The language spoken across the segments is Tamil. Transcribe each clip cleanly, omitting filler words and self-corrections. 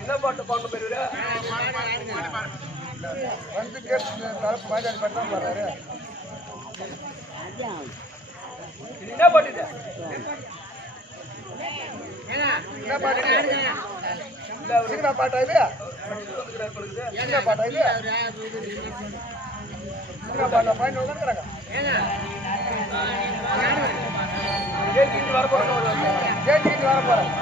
என்ன பாட்டு பாட்டு போயிருவா வந்து கேட்டு தரப்பு பாஜாடி பாட்டு தான் பாடுறாரு. என்ன பாட்டு என்ன பாட்டு சின்ன பாட்டா இது சின்ன பாட்டா இது சின்ன பாட்டா பாயிண்ட் வந்துக்கிறாங்க. வர போறாங்க.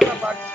பாட்டு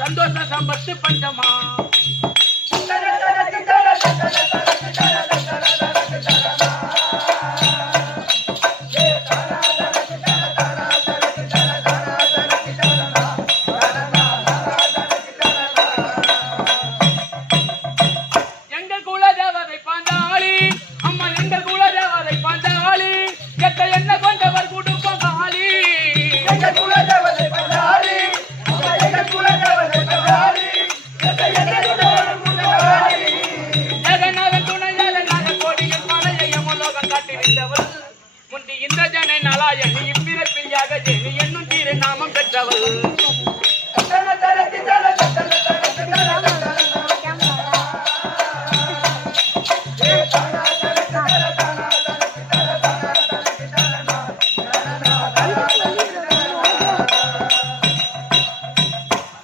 சந்தோஷ சம்பத்து பஞ்சமா எங்கள் குல தேவதை பாண்டாளி அம்மா எங்கள் குல தேவதை பாண்டாளி கெட்ட என்ன கொண்டவர் குடும்பம் காளி எங்கள் குல தேவதை பாண்டாளி அம்மா எங்கள் குல தேவதை பாண்டாளி கெட்ட என்ன கொண்டவர் குடும்பம் காளி ஜெகநாதன் துணையால நாக கோடியின் மலையை யமலோகம் காட்டி நின்றவள் முந்தி இந்த ஜனை நலாயணி இப்பிறப்பில் யாக ஜெனி என்னும் தீர நாமம் பெற்றவள்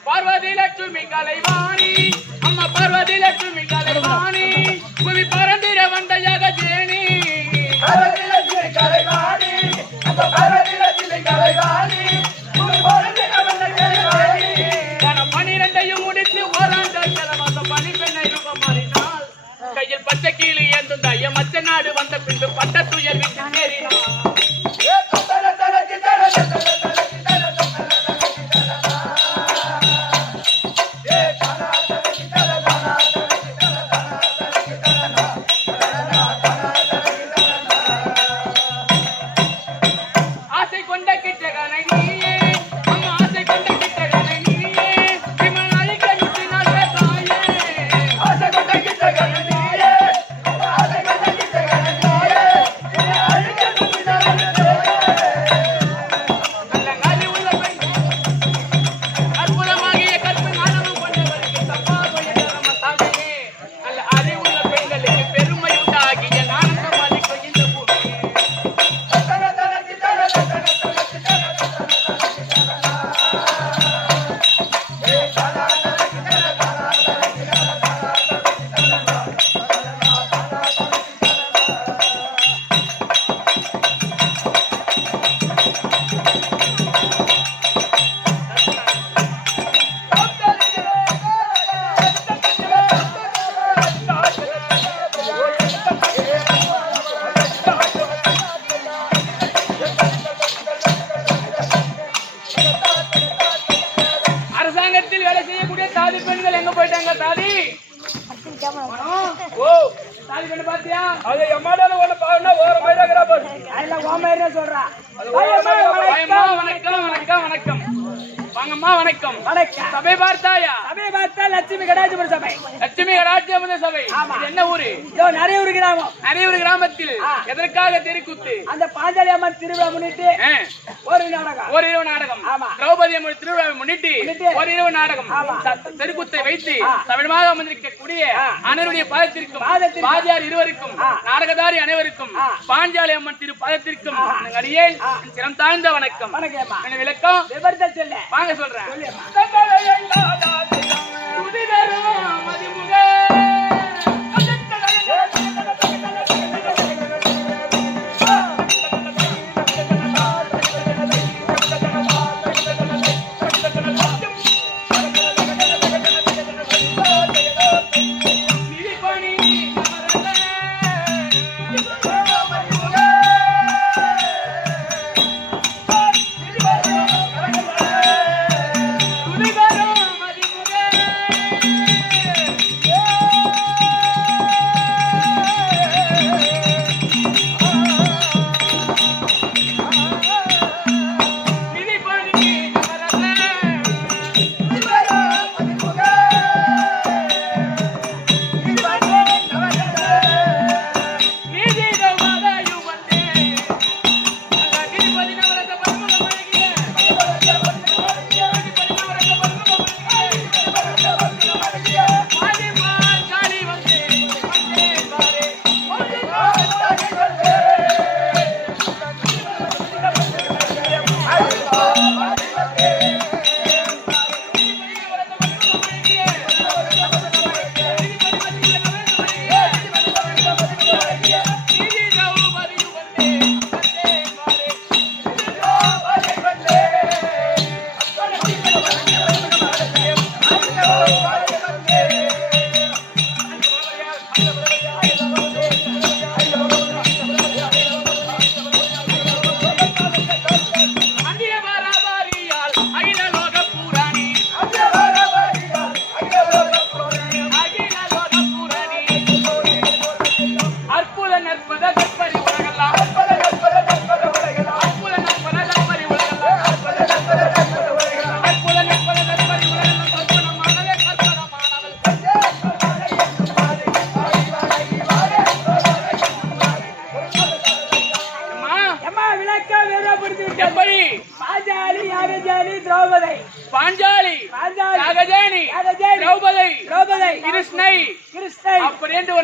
பார்வதி லட்சுமி கலைவாணி அம்மா பார்வதி லட்சுமி கலைவாணி புவி பரந்திர வந்த யாக ஜேனி பனிரெண்டையும் முடித்து ஓராண்டு மாசம் பனி பெண்ணை ரூபம் மாறினாள் கையில் பச்சை கீழி ஏந்தும் தைய மச்ச நாடு வந்த பின்பு பட்ட துயர் விட்டு சேரினாள் ஆசை கொண்ட கிட்டகனை நீயே அம்மா ஆசை கொண்ட கிட்டகனை நீயே விமல் அழிக்க நிறுத்தினாள் தாயே ஆசை கொண்ட கிட்டகனை நீயே ஆசை கொண்ட கிட்டகனை நீயே அழிக்க நிறுத்தினாள் நல்ல நாளி உள்ள பெண் அற்புதமாகிய கற்பு ஞானமும் கொண்டவருக்கு தப்பாக எண்ணாம தாயே நல்ல அறிவுள்ள பெண்களுக்கு பெருமை உண்டாகிய ஆனந்தம் அளிக்கும் இந்த பூமி அரசாங்கத்தில் வேலை செய்யக்கூடிய சாதி பெண்கள் எங்க போயிட்டாங்க சாதி ஓ சாதி பெண்ணு பாத்தியா அது எம்மாடான ஒண்ணு பாருன்னா ஓர மயிராகிறா பாரு அதெல்லாம் ஓமையர்னு சொல்றா வணக்கம் வணக்கம் வணக்கம் வாங்கம்மா வணக்கம் வணக்கம். சபை பார்த்தாயா சபையை பார்த்தா லட்சுமி கடாஜபுர சபை. லட்சுமி கடாட்சியம்மன் சபை ஆமா. இது என்ன ஊரு இதோ நிறைய ஒரு கிராமம். அனைவரு கிராமத்தில் எதற்காக தெருக்கூத்து அந்த பாஞ்சாலி அம்மன் திருவிழா முன்னிட்டு ஒரு நாடகம். ஒரு இரவு நாடகம் ஆமா. திரௌபதி அம்மன் திருவிழாவை முன்னிட்டு முன்னிட்டு ஒரு இரவு நாடகம் ஆமா. தெருக்கூத்தை வைத்து தமிழமாக அமர்ந்திருக்கக்கூடிய அனைவருடைய பாதத்திற்கும் பாதத்திற்கும் பாதியார் இருவருக்கும் நாடகதாரி அனைவருக்கும் பாஞ்சாலி அம்மன் திரு பாதத்திற்கும் அடியே சிரம் தாழ்ந்த வணக்கம். வணக்கம்மா. என்ன விளக்கம் விவரத்தை சொல்ல. வாங்க சொல்றேன். சொல்லுமா. துதிதரும் மதிமுக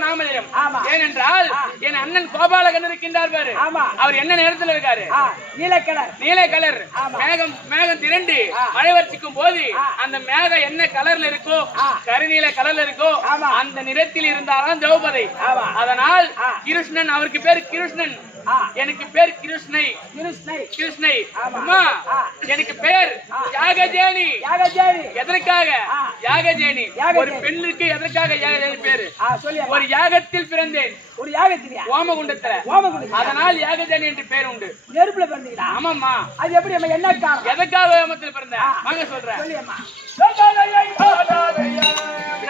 நாமதேயம். ஆமா. ஏனென்றால் என் அண்ணன் கோபாலகன் இருக்கின்றார் பாரு. ஆமா. அவர் என்ன நேரத்துல இருக்காரு? நீல கலர். நீல கலர். ஆமா. மேகம் திரண்டு மழை வர்ஷிக்கும் போது அந்த மேகம் என்ன கலர்ல இருக்கோ, கருநீல கலர்ல இருக்கோ, அந்த நிறத்தில் இருந்தாலும் திரௌபதி. அதனால் கிருஷ்ணன், அவருக்கு பேர் கிருஷ்ணன், எனக்கு பேர் கிருஷ்ணை. கிருஷ்ணை. அம்மா எனக்கு பேர் யாகஜேனி. எதற்காக யாகஜேனி? ஒரு பெண்ணுக்கு எதற்காக யாகஜேனி பேரு? ஒரு யாகத்தில் பிறந்தேன். ஒரு யாகத்திலே ஓமகுண்டத்துல. அதனால் யாகஜேனி என்று பேர் உண்டு. நெருப்புல பிறந்தீங்களா? ஆமாம்மா. அது எப்படி நம்ம என்ன காரணம்? எதற்காக ஓமத்தில் பிறந்தேன் வாங்க சொல்றேன். சொல்லியம்மா.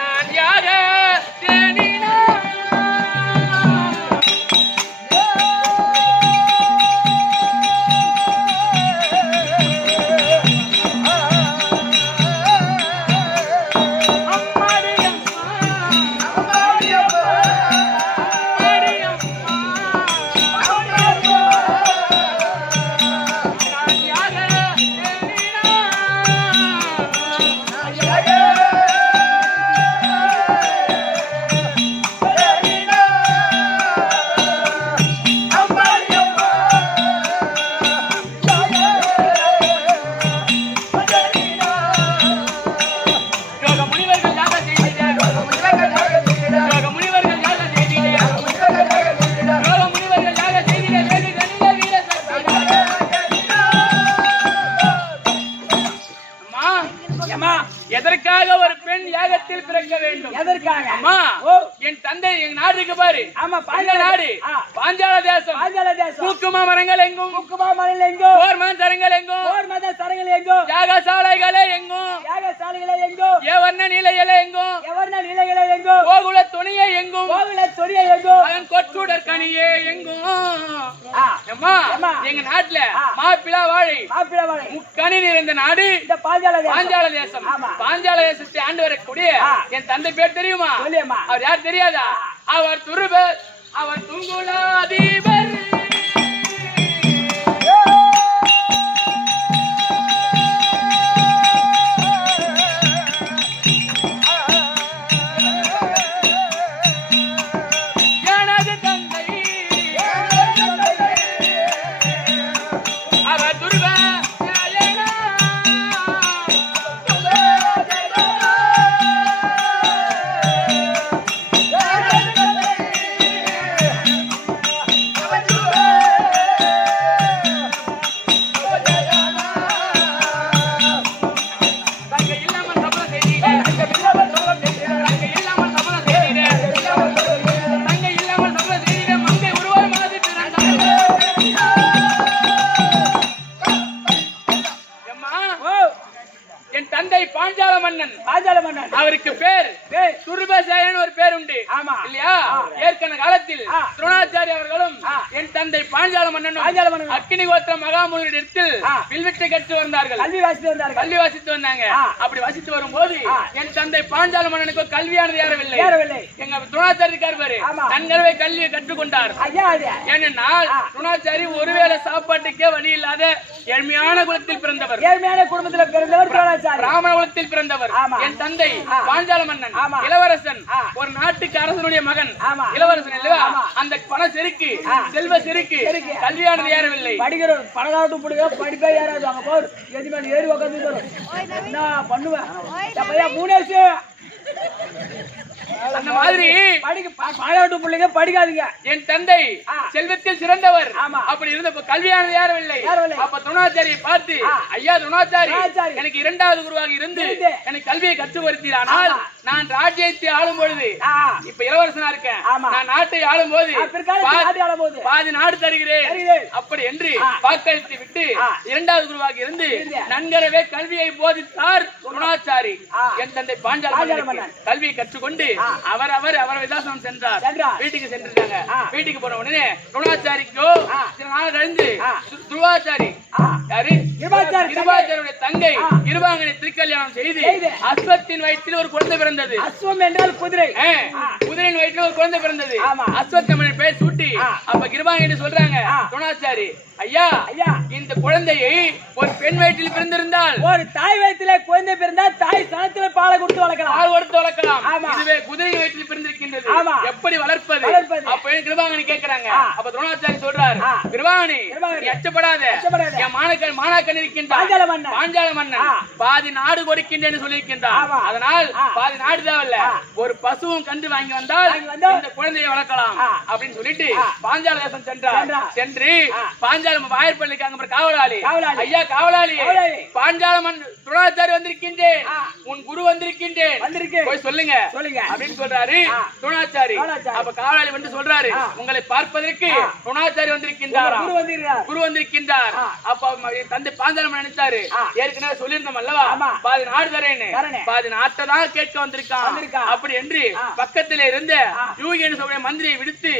நான் யாகஜேனி. எதற்காக ஒரு பெண் யாகத்தில் பிறக்க வேண்டும்? எதற்காக? அம்மா என் தந்தை எங்க நாடு இருக்கு பாரு. ஆமா. நாடு பாஞ்சால தேசம். பூக்குமா மரங்கள் எங்கும். போர் மதங்கள் எங்கும். யாகசாலைகளே எங்கும். ஏவர்ண நிலைகளே எங்கும். கோகுல துணியை எங்கும். அதன் கொற்றுடர் கனியே எங்கும். அம்மா எங்க நாட்டுல மாப்பிளா வாழை முக்கணி நிறைந்த நாடு பாஞ்சால தேசம். பாஞ்சால தேசத்தை ஆண்டு வரக்கூடிய என் தந்தை பேர் தெரியுமா? அவர் யார் தெரியாதா? அவர் துருபர், அவர் துங்குலாதீபர். அவருக்கு பேர் துருபசேனன் ஒரு பேர் உண்டு இல்லையா? ஏற்கனவே காலத்தில் துரோணாச்சாரி அவர்களும் என் தந்தை பாஞ்சால மன்னனும் அக்கினி கோத்திர மகாமுனியிடத்தில் வில்வித்தை கற்று வந்தார்கள். கல்வி வாசித்து வந்தாங்க. அப்படி வாசித்து வரும்போது என் தந்தை பாஞ்சால மன்னனுக்கு கல்வியானது ஏறவில்லை. எங்க துரோணாச்சாரி இருக்கார் பாரு, நன்கரவே கல்வியை கற்றுக்கொண்டார். ஏனென்றால் துரோணாச்சாரி ஒருவேளை சாப்பாட்டுக்கே வழி இல்லாத ஏழ்மையான குலத்தில் பிறந்தவர். பிராமண குலத்தில் பிறந்தவர். என் தந்தை பாஞ்சால மன்னன் இளவரசன், ஒரு நாட்டுக்கு அரசனுடைய மகன் இளவரசன் இல்லையா? அந்த பண செருக்கு, செல்வ செருக்கு, கல்வியானது ஏறவில்லை. பணக்காட்டும் படிப்பே ஏறாது. அங்க போர் எதுமே ஏறி உட்காந்து என்ன பண்ணுவேன்? அந்த மாதிரி பாலாட்டு பிள்ளைங்க படிக்காதீங்க. என் தந்தை செல்வத்தில் சிறந்தவர். அப்படி இருந்த கல்வியானது ஏறவில்லை. அப்ப துரோணாச்சாரியை பார்த்து, ஐயா துரோணாச்சாரி, எனக்கு இரண்டாவது குருவாக இருந்து எனக்கு கல்வியை கற்றுக் கொடுத்தீரானால் நான் ராஜ்யத்தை ஆளும் பொழுது, இப்ப இளவரசனா இருக்கேன், நான் நாட்டை ஆளும் போது பாதி நாடு தருகிறேன் அப்படி என்று வாக்களித்து விட்டு இரண்டாவது குருவாக இருந்து நன்கரவே கல்வியை போதித்தார் துரோணாச்சாரி. என் தந்தை பாஞ்சால மன்னன் கல்வியை கற்றுக்கொண்டு அவர் விதாசனம் சென்றார். வீட்டுக்கு சென்றாங்க. வீட்டுக்கு போன உடனே துரோணாச்சாரிக்கோ சில நாள் கழிந்து துருவாச்சாரி யாரு கிருபாச்சாரியுடைய தங்கை கிருபாங்கனை திருக்கல்யாணம் செய்து அஸ்வத்தின் வயிற்றில் ஒரு குழந்தை பிறந்தது. அஸ்வம் என்றால் குதிரை. குதிரையின் வயிற்றில் ஒரு குழந்தை பிறந்தது. அஸ்வத்தமிழ் பெயர் சூட்டி அப்ப கிருபாங்கனை சொல்றாங்க, துரோணாச்சாரி ஐயா இந்த குழந்தையை ஒரு பெண் வயிற்றில் பிறந்திருந்தால், ஒரு தாய் வயிற்றிலே குழந்தை பிறந்தால் தாய் சனத்திலே பாலை கொடுத்து வளர்க்கலாம். இதுவே குதிரை வயிற்றில் பிறந்திருக்கின்றது, எப்படி வளர்க்க அப்ப துரோணாச்சாரி சொல்றாரு, கிருபாணி நீ அச்சப்படாத, என் மாணாக்கன் இருக்கின்றான் பாஞ்சால மன்னன் பாதி நாடு கொடுக்கின்றேன்னு சொல்லியிருக்கின்றான். அதனால் பாதி நாடு தேவையில்ல, ஒரு பசுவும் கண்டு வாங்கி வந்தால் இந்த குழந்தையை வளர்க்கலாம் அப்படின்னு சொல்லிட்டு பாஞ்சால தேசம் சென்றார். சென்று பாஞ்சால வாயற்பள்ளிக்கு அங்க காவலாளி, ஐயா காவலாளி, பாஞ்சால மன்னன் துரோணாச்சாரி வந்திருக்கின்றேன், உன் குரு வந்திருக்கின்றேன், போய் சொல்லுங்க அப்படின்னு சொல்றாரு துரோணாச்சாரி. அப்ப காவலாளி வந்து சொல்றாரு, உங்களை பார்ப்பதற்கு துரோணாச்சாரி வந்திருக்கின்றார், குரு வந்திருக்கின்றார். அப்ப தந்தை பாஞ்சால மன்னன் நினைச்சாரு, ஏற்கனவே சொல்லியிருந்தோம் அல்லவா பாதி நாடு தரேன்னு, பாதி நாட்டை தான் கேட்க வந்திருக்கான் அப்படி என்று பக்கத்திலே இருந்த யூகின்னு சொல்ற மந்திரியை விடுத்து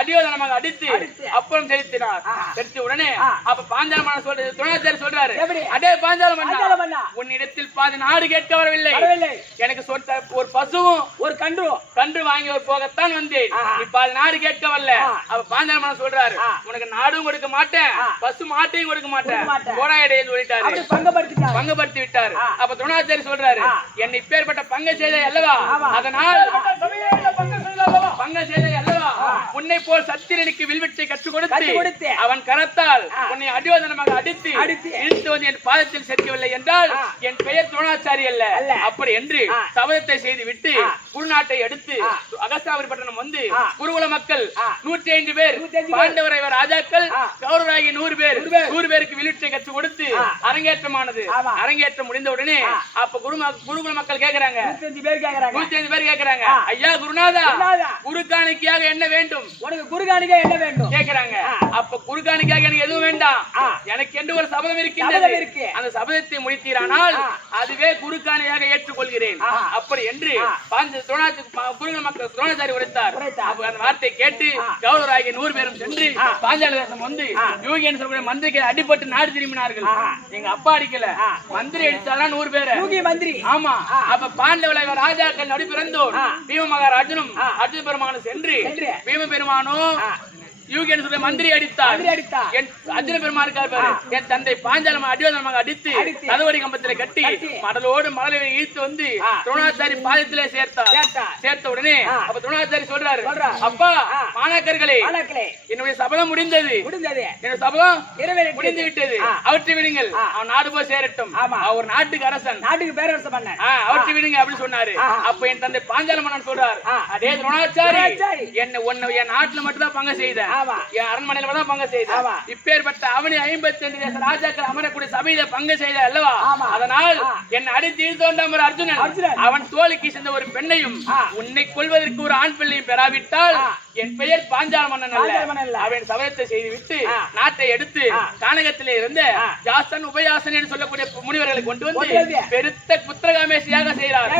அடியோதனமாக அடித்து அப்புறம் செலுத்தினார். செலுத்திய உடனே அப்ப பாஞ்சால மன்னன் சொல்றது துரோணாச்சாரி சொல்றாரு, அடே பாஞ்சால மன்னா, உன்னிடத்தில் பாதி நாடு கேட்க வரவில்லை, எனக்கு ஒரு பசுவும் ஒரு கன்று வாங்கி ஒரு போகத்தான் வந்தேன், நீ பாதி நாடு கேட்க வரல. அப்ப பாஞ்சால மன்னன் சொல்றாரு, உனக்கு நாடும் கொடுக்க மாட்டேன், பசு மாட்டையும் கொடுக்க மாட்டேன், போராயடைன்னு சொல்லிட்டாரு, பங்குபடுத்தி விட்டாரு. அப்ப துரோணாச்சாரி சொல்றாரு, என்னை இப்பேற்பட்ட பங்கு செய்த அல்லவா, அதனால் பங்கு செய்த அல்லவா உன்னை போல் சத்திரனுக்கு வில்வித்தை கற்றுக் கொடுத்து அவன் கரத்தால் உன்னை அடியோதனமாக அடித்து இழுத்து வந்து என் பாதத்தில் சேர்க்கவில்லை என்றால் என் பெயர் துரோணாச்சாரி அல்ல அப்படி என்று சபதத்தை செய்து விட்டு குருநாட்டை எடுத்து அகஸ்தாபுரி பட்டணம் வந்து குருகுல மக்கள் 105 பேர், பாண்டவரை ராஜாக்கள் கௌரவராகி 100 பேர், 100 பேருக்கு வில்வித்தை கற்றுக் கொடுத்து அரங்கேற்றமானது. அரங்கேற்றம் முடிந்தவுடனே அப்ப குருகுல மக்கள் கேட்கிறாங்க, 105 பேர் கேட்கிறாங்க, ஐயா குருநாதா, குருகாணிக்கையாக என்ன வேண்டும், உனக்கு குருகாணிக்கை என்ன வேண்டும் கேட்கிறாங்க. அப்ப குருகாணிக்கையாக எனக்கு எதுவும் வேண்டாம், எனக்கு என்று ஒரு சபதம் இருக்கின்றது, அந்த சபதத்தை முடித்தீரானால் அதுவே குருகாணியாக ஏற்றுக்கொள்கிறேன் அப்படி என்று குருகுல மக்கள் துரோணாச்சாரி உரைத்தார். அந்த வார்த்தை கேட்டு கௌரவராகிய 100 பேரும் சென்று பாஞ்சால தேசம் வந்து யூகின்னு சொல்லக்கூடிய மந்திரிக்கு அடிபட்டு நாடு திரும்பினார்கள். எங்க அப்பா அடிக்கல, மந்திரி அடிச்சாலாம் 100 பேரு. ஆமா, அப்ப பாண்டவளை ராஜாக்கள் நடு பிறந்தோர் பீம மகாராஜனும் அர்ஜுன பெருமானும் சென்று பீம பெருமானும் யூகின்னு சொல்லி மந்திரி அடித்தார். என் அர்ஜுன பெருமானுக்கார் பாரு, என் தந்தை பாஞ்சாலம் அடியோதனமாக அடித்து கதவடி கம்பத்திலே கட்டி மடலோடு மடலை இழுத்து வந்து துரோணாச்சாரி பாதத்திலே சேர்த்தார். சேர்த்த உடனே அப்ப துரோணாச்சாரி சொல்றாரு, அப்பா மாணாக்கர்களே, என்னுடைய சபதம் முடிந்தது, என்னுடைய சபதம் முடிந்து விட்டது, அவற்றை விடுங்கள், அவன் நாடு போய் சேரட்டும், அவர் நாட்டுக்கு அரசன், நாட்டுக்கு பேரரசு பண்ண, அவற்றை விடுங்க அப்படின்னு சொன்னாரு. அப்ப என் தந்தை பாஞ்சால மன்னன் சொல்றாரு, அதே துரோணாச்சாரி என்ன என் நாட்டுல மட்டும் தான் பங்கு செய்த, அரண்மனையில தான் பங்கு செய்த, இப்பேற்பட்ட அவனி 52 தேச ராஜாக்கள் அமரக்கூடிய சபையில பங்கு செய்த அல்லவா, அதனால் என் அடித்து இழுத்து அர்ஜுனன் அவன் தோளுக்கு சேர்ந்த ஒரு பெண்ணையும் உன்னை கொள்வதற்கு ஒரு ஆண் பிள்ளையும் பெறாவிட்டால் என் பெயர் பாஞ்சால மன்னன் அல்ல. அவன் சபதத்தை செய்து விட்டு நாட்டை எடுத்து கானகத்திலே இருந்த ஜாசன் உபயாசன் என்று சொல்லக்கூடிய முனிவர்களை கொண்டு வந்து பெருத்த புத்திரகாமேசியாக செய்கிறார்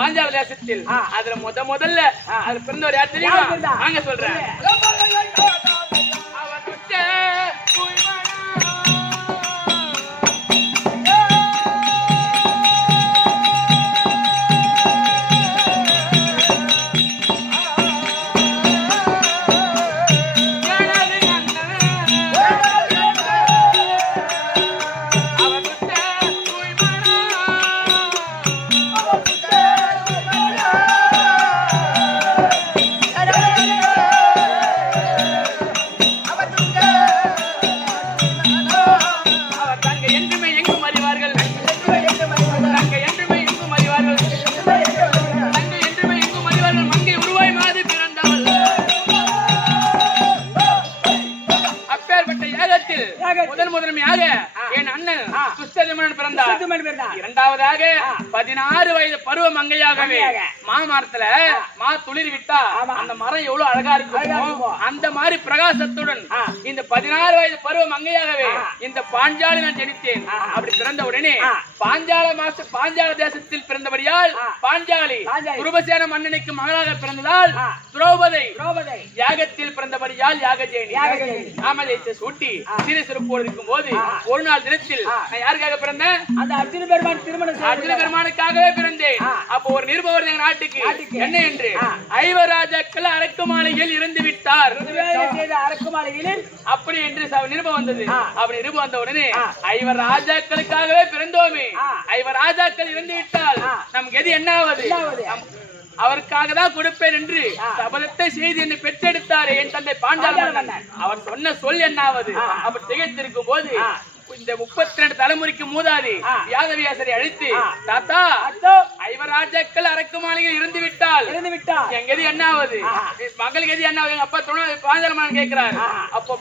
பாஞ்சால தேசத்தில். அதுல முதல்ல அதுல பிறந்தவர் யார் தெரியுமா, நாங்க சொல்றேன், முதன்மையாக என் அண்ணன் சுஸ்தமன் பிறந்தார். இரண்டாவதாக 16 வயது பருவ மங்கையாகவே மாமரத்துல மா துளிர் விட்டா அந்த மரம் எவ்வளவு அழகா இருக்கும், அந்த மாதிரி பிரகாசத்துடன் இந்த 16 வயது பருவ மங்கையாகவே இந்த பாஞ்சாலி நான் ஜனித்தேன். அப்படி பிறந்த உடனே பாஞ்சால தேசத்தில் பிறந்தபடியால் பாஞ்சாலி குருபசேன மன்னனுக்கு மகளாக பிறந்ததால் திரௌபதி யாகத்தில் பிறந்தபடியால் யாகஜேனி ராமஜெயத்தை சூட்டி சீரை சிறப்போடு இருக்கும் போது ஒரு நாள் தினத்தில் நான் யாருக்காக பிறந்தேன், அந்த அர்ஜுன பெருமானுக்காகவே பிறந்தேன். அப்போ ஒரு நிருபவர் எங்க நாட்டுக்கு என்ன என்று ஐவராஜாக்கள் அரக்குமாலையில் இருந்து விட்டார் அப்படி என்று நிருபம் வந்தது. அப்படி நிருபம் வந்த உடனே ஐவர் ராஜாக்களுக்காகவே பிறந்தோமே, ஐவர் ராஜாக்கள் இருந்து விட்டால் நமக்கு எது என்ன ஆவது, அவருக்காக தான் கொடுப்பேன் என்று சபதத்தை செய்து என்னை பெற்றெடுத்தாரே என் தந்தை பாஞ்சால மன்னன். அவர் சொன்ன சொல் என்னாவது அவர் திகைத்திருக்கும் போது இந்த 32 தலைமுறைக்கு மூதாதி வியாதவியாசரை அழைத்து, தாத்தா ஐவர் ராஜாக்கள் அரக்கு மாளிகையில் இருந்து விட்டால் என் கதி என்னாவது, மகள் கதி என்னாவது, எங்க அப்பா பாஞ்சாலமன் கேட்கிறாரு. அப்போ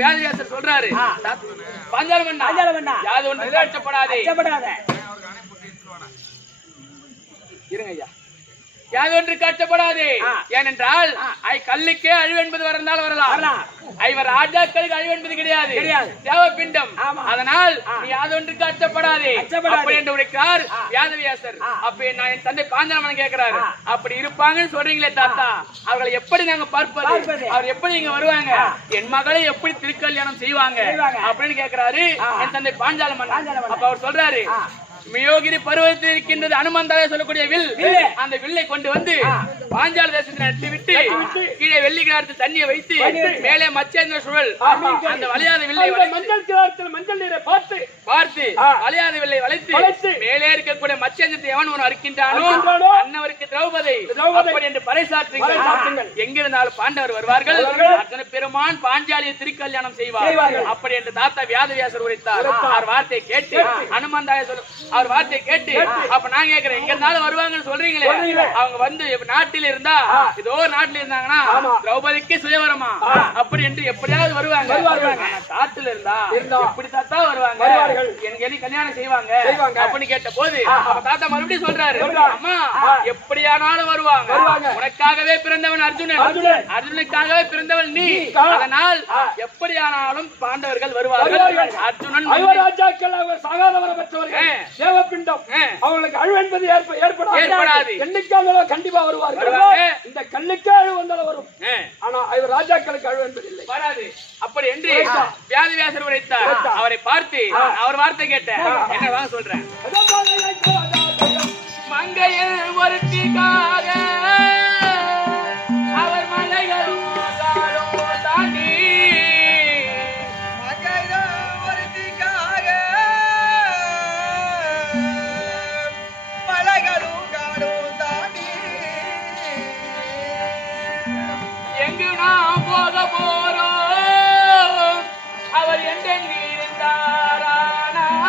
வியாதவியாசர் சொல்றாரு, பாஞ்சாலமன்னா யாது ஒன்று கஷ்டப்படாதே, இருங்க ஐயா, யாதொன்று காட்டப்படாது. ஏனென்றால் கல்லுக்கே அழிவு என்பது வரந்தால் வரலாம், ஐவர் ராஜாக்களுக்கு அழிவு என்பது கிடையாது, தேவப்பிண்டம். அதனால் நீ யாதொன்று காட்டப்படாது அப்படி என்று உரைக்கிறார் வியாதவியாசர். அப்ப நான் என் தந்தை பாஞ்சாலமன் கேட்கிறாரு, அப்படி இருப்பாங்கன்னு சொல்றீங்களே தாத்தா, அவர்களை எப்படி நாங்க பார்ப்பது, அவர் எப்படி இங்க வருவாங்க, என் மகளை எப்படி திருக்கல்யாணம் செய்வாங்க அப்படின்னு கேட்கிறாரு என் தந்தை பாஞ்சாலமன். அப்ப அவர் சொல்றாரு, மியோகிரி பருவத்தில் இருக்கின்றது அனுமந்தாலே சொல்லக்கூடிய வில், அந்த வில்லை கொண்டு வந்து பாஞ்சால தேசத்தில் நட்டு விட்டு கீழே வெள்ளி கிராரத்தில் தண்ணியை வைத்து மேலே மச்சேந்திர சுழல் அந்த வளையாத வில்லை மஞ்சள் கிராரத்தில் மஞ்சள் நீரை பார்த்து வளையாத வில்லை வளைத்து மேலே இருக்கக்கூடிய மச்சேந்திரத்தை எவன் ஒன்று அறுக்கின்றானோ அன்னவருக்கு திரௌபதி அப்படி என்று பறைசாற்றுங்கள். எங்கிருந்தாலும் பாண்டவர் வருவார்கள், அத்தனை பெருமான் பாஞ்சாலியை திருக்கல்யாணம் செய்வார் அப்படி என்று தாத்தா வியாதவியாசர் உரைத்தார். அவர் வார்த்தையை கேட்டு அனுமந்தாய அவர் வார்த்தையை கேட்டு, அப்ப நான் கேட்கிறேன், எங்க இருந்தாலும் வருவாங்கன்னு சொல்றீங்களே, அவங்க வந்து நாட்டில் இருந்தா ஏதோ நாட்டில் இருந்தாங்கன்னா திரௌபதிக்கு சுயவரமா அப்படி என்று எப்படியாவது வருவாங்க, காட்டுல இருந்தா எப்படி தாத்தா வருவாங்க, எனக்கு எது கல்யாணம் செய்வாங்க அப்படின்னு கேட்ட போது தாத்தா மறுபடியும் சொல்றாரு, அம்மா எப்படியானாலும் வருவாங்க, உனக்காகவே பிறந்தவன் அர்ஜுனன், அர்ஜுனுக்காகவே பிறந்தவன் நீ, அதனால் எப்படியானாலும் பாண்டவர்கள் வருவார்கள். அர்ஜுனன் சாகாதவரை பெற்றவர்கள் தேவப்பிண்டம், அவங்களுக்கு அழிவு என்பது ஏற்படாது, என்னைக்காக கண்டிப்பா வருவார்கள். இந்த கல்லுக்கே அழிவு வந்தாலும் வரும், ஆனா இவர் ராஜாக்களுக்கு அழிவு என்பது இல்லை, வராது அப்படி என்று வியாதவியாசர் உரைத்தார். அவரை பார்த்து அவர் வார்த்தை கேட்டேன், என்ன வாங்க சொல்றேன், மங்கையில் ஒருத்திக்காக அவர் மலைகளும் தாண்டி எங்கு நாம் போக போறோம் அவர் என்றெண்ணி இருந்தாரானால்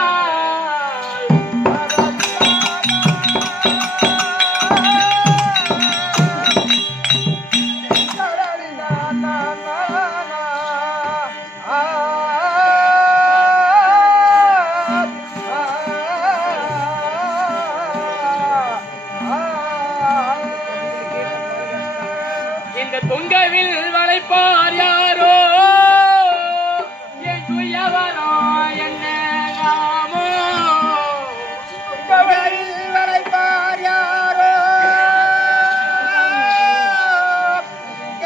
இந்த தொங்கவில் வளைப்பார் யாரோ என் சுயவரோ என்ன நாமோ, தொங்கவில் வளைப்பார் யாரோ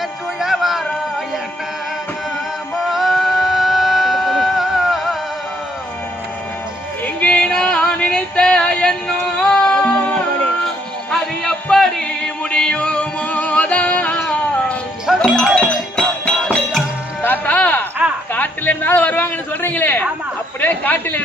என் சுயவரோ என்ன நாமோ, இங்கே நான் நினைத்த என்னோ அது எப்படி முடியுமோ தாத்தா, காட்டில இருந்தாலும் வருவாங்கன்னு சொல்றீங்களே, அப்படியே காட்டில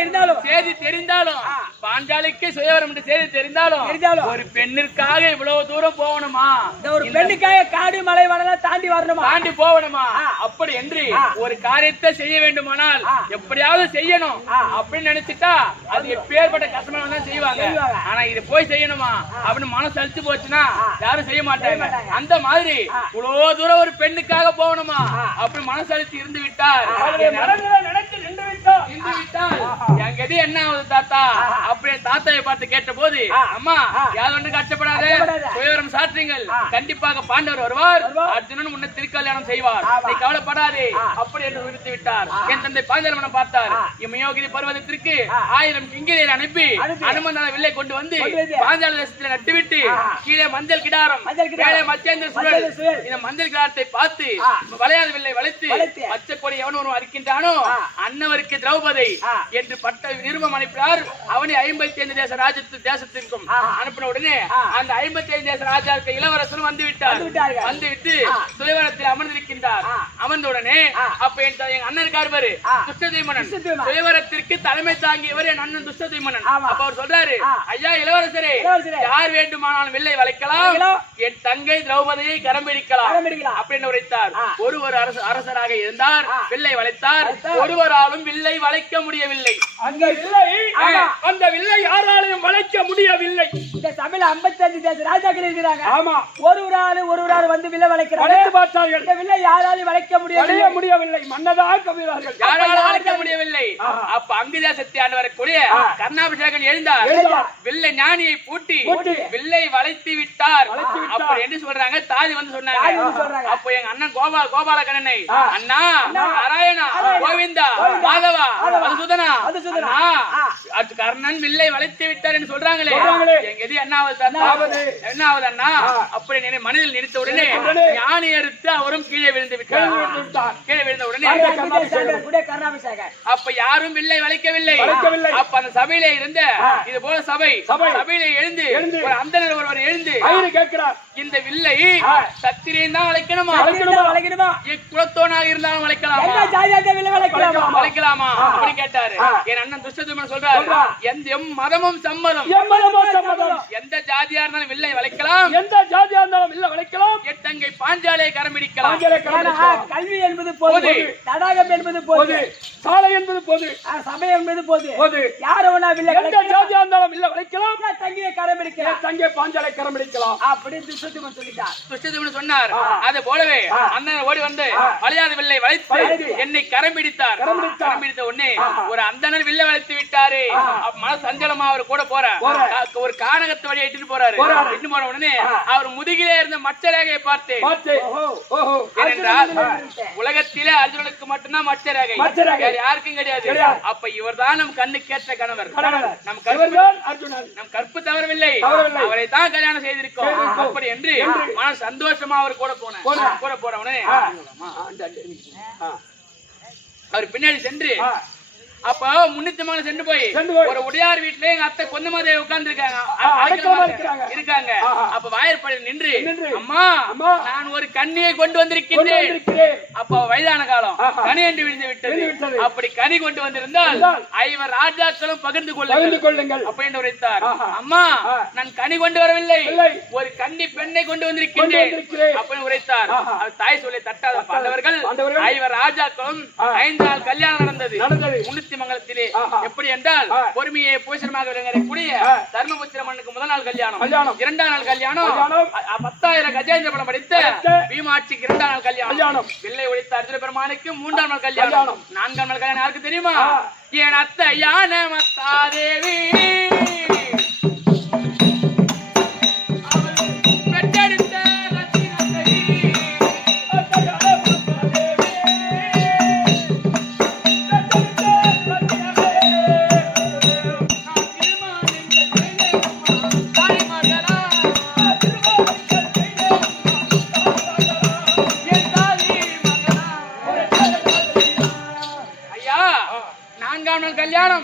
இருந்தாலும் செய்தி தெரிந்தாலும் பாஞ்சாலிக்கு சுயவரம் செய்தி தெரிந்தாலும் ஒரு பெண்ணிற்காக இவ்வளவு தூரம் போகணுமா, ஒரு பெண்ணுக்காக காடு மலை வனலாம் தாண்டி போகணுமா அப்படி என்று ஒரு காரியத்தை செய்ய வேண்டுமானால் எப்படியாவது செய்யணும் அப்படின்னு நினைச்சிட்டா அது எப்பேற்பட்ட கஷ்டமா தான் செய்வாங்க. ஆனா இது போய் செய்யணுமா அப்படின்னு மனசு அழிச்சு போச்சுன்னா யாரும் செய்ய மாட்டாங்க. அந்த மாதிரி இவ்வளவு தூரம் ஒரு பெண்ணுக்காக போகணுமா அப்படி மனசு அழிச்சு இருந்து விட்டார், நின்று விட்டால் என் கதி என்ன ஆகுது தாத்தா அப்படி தாத்தாவை பார்த்து கேட்ட போது, அம்மா யார் ஒன்று கஷ்டப்படாத, சுயவரம் சாற்றுங்கள், கண்டிப்பாக பாண்டவர் வருவார், அர்ஜுனன் உன்னை திருக்கல்யாணம் செய்வார், நீ கவலைப்படாதே அப்படி என்று நிறுத்தி விட்டார். என் தந்தை பாஞ்சாலமனை பார்த்தார். இமயோகிரி பர்வதத்திற்கு 1000 கிங்கிலியரை அனுப்பி அனுமந்தான வில்லை கொண்டு வந்து பாஞ்சால தேசத்தில் நட்டுவிட்டு கீழே மஞ்சள் கிடாரம் மேலே மச்சேந்திர சுழல், இந்த மஞ்சள் கிடாரத்தை பார்த்து வளையாத வில்லை வளைத்து பச்சை கொடி எவன் ஒருவன் அறுக்கின்றானோ அன்னவருக்கு திரௌபதி திரௌபதி என்று பட்ட நிருபம் அனுப்பினார். அவனை 55 தேச தேசத்திற்கும் அனுப்பின உடனே அந்த 55 தேச ராஜாவுக்கு இளவரசரும் வந்துவிட்டு சுயவரத்தில் அமர்ந்திருக்கின்றார். அமர்ந்த உடனே அப்ப எங்க அண்ணன் இருக்காரு பாரு, துஷ்டதீமனன். சுயவரத்திற்கு தலைமை தாங்கியவர் என் அண்ணன் துஷ்டதீமனன். அப்ப அவர் சொல்றாரு, ஐயா இளவரசரே, யார் வேண்டுமானாலும் வில்லை வளைக்கலாம், என் தங்கை திரௌபதியை கரம் பிடிக்கலாம் அப்படின்னு உரைத்தார். ஒரு அரசராக இருந்தார், வில்லை வளைத்தார். ஒருவராலும் வில்லை வளைக்க முடியவில்லை. அந்த வில்லை யாராலையும் வளைக்க முடியவில்லை. இந்த சபையில 55 தேச ராஜாக்கள் இருக்கிறாங்க. ஆமா, ஒருவரால் வந்து வில்லை வளைக்கிறாங்க. இந்த வில்லை யாராலையும் வளைக்க முடியவில்லை. மன்னதாக கவிழ்ந்தார்கள், யாராலும் வளைக்க முடியவில்லை. அப்ப அங்கு தேசத்தை ஆண்டு வரக்கூடிய கர்ணாபிஷேகன் எழுந்தார். வில்லை ஞானியை பூட்டி வில்லை வளைத்து விட்டார் அப்படி என்று சொல்றாங்க. தாதி வந்து சொன்னாங்க. அப்ப எங்க அண்ணன் கோபாலகண்ணனை, அண்ணா நாராயணா கோவிந்தா மாதவா மதுசூதனா, கர்ணன் வில்லை வளைத்து விட்டார் என்று சொல்றாங்களே, எங்க எது என்னாவது அண்ணா அப்படி மனதில் நிறுத்த உடனே ஞானி எடுத்து அவரும் கீழே விழுந்து விட்டார். கீழே விழுந்த உடனே அப்ப யாரும் வில்லை வளைக்கவில்லை. அப்ப அந்த சபையிலே இருந்த இது போல சபையிலே எழுந்து ஒரு அந்தனர் ஒருவர் எழுந்து கேட்கிறார், இந்த வில்லை சத்திரியன் தான் வளைக்கணுமா, குலத்தோனாக இருந்தாலும் வளைக்கலாமா அப்படி கேட்டாரு. என் அண்ணன் துஷ்டதீமன் சொல்றாரு, எந்த மதமும் சம்மதம், எந்த ஜாதியா இருந்தாலும் வில்லை வளைக்கலாம், என் தங்கை பாஞ்சாலையை கரம் பிடிக்கலாம். கல்வி என்பது பொது, தடாகம் என்பது பொது, சாலை என்பது பொது, சபை என்பது பொது. யாரவனா வில்லை ஜாதியா இருந்தாலும் வில்லை வளைக்கலாம், தங்கையை கரம் பிடிக்கலாம், தங்கை பாஞ்சாலை கரம் பிடிக்கலாம் அப்படி துஷ்டதீமன் சொல்லிட்டார். துஷ்டதீமன் சொன்னார். அது போலவே அண்ணன் ஓடி வந்து வளையாத வில்லை வளைத்து என்னை கரம் பிடித்தார். கரம் பிடித்த உடனே ஒரு அந்தனர் வில்லை வளைத்து விட்டாரு. மன சஞ்சலமா அவர் கூட போற ஒரு கானகத்து வழியை இட்டு போறாரு. இட்டு போன உடனே அவர் முதுகிலே இருந்த மச்ச ரேகையை பார்த்து, ஏனென்றால் உலகத்திலே அர்ஜுனனுக்கு மட்டும்தான் மச்ச ரேகை, யாருக்கும் கிடையாது. அப்ப இவர் தான் நம் கண்ணு கேட்ட கணவர், நம் கற்பு தவறவில்லை, அவரை தான் கல்யாணம் செய்திருக்கோம் அப்படி என்று மன சந்தோஷமா அவர் கூட போற உடனே அவர் பின்னாடி சென்று அப்ப முன்னித்தமாக சென்று போய் ஒரு உடையார் வீட்டுல எங்க அத்தை கொஞ்ச மாதிரி உட்கார்ந்து இருக்காங்க. அப்ப வாயற்படியில் நின்று, அம்மா நான் ஒரு கன்னியை கொண்டு வந்திருக்கின்றேன். அப்ப வயதான காலம், கனி என்று விழுந்து விட்டது. அப்படி கனி கொண்டு வந்திருந்தால் 5 ராஜாக்களும் பகிர்ந்து கொள்ளுங்கள் அப்ப என்று உரைத்தார். அம்மா நான் கனி கொண்டு வரவில்லை, ஒரு கன்னி பெண்ணை கொண்டு வந்திருக்கின்றேன் அப்படின்னு உரைத்தார். தாய் சொல்லி தட்டாத பாண்டவர்கள் 5 ராஜாக்களும் 5 நாள் கல்யாணம் நடந்தது. மங்கலத்திலே. எப்படி என்றால் பொறுமையை பூஷணமாக விளங்கக்கூடிய தர்மபுத்திர மன்னனுக்கு முதல் நாள் கல்யாணம், 2ஆம் நாள் கல்யாணம், 10,000 கஜேந்திர பலம் படித்த பீமாட்சிக்கு 2ஆம் நாள் கல்யாணம், வில்லை ஒழித்த அர்ஜுன பெருமானுக்கு 3ஆம் நாள் கல்யாணம், 4ஆம் நாள் கல்யாணம் யாருக்கு தெரியுமா? என் அத்தையான மத்தாதேவி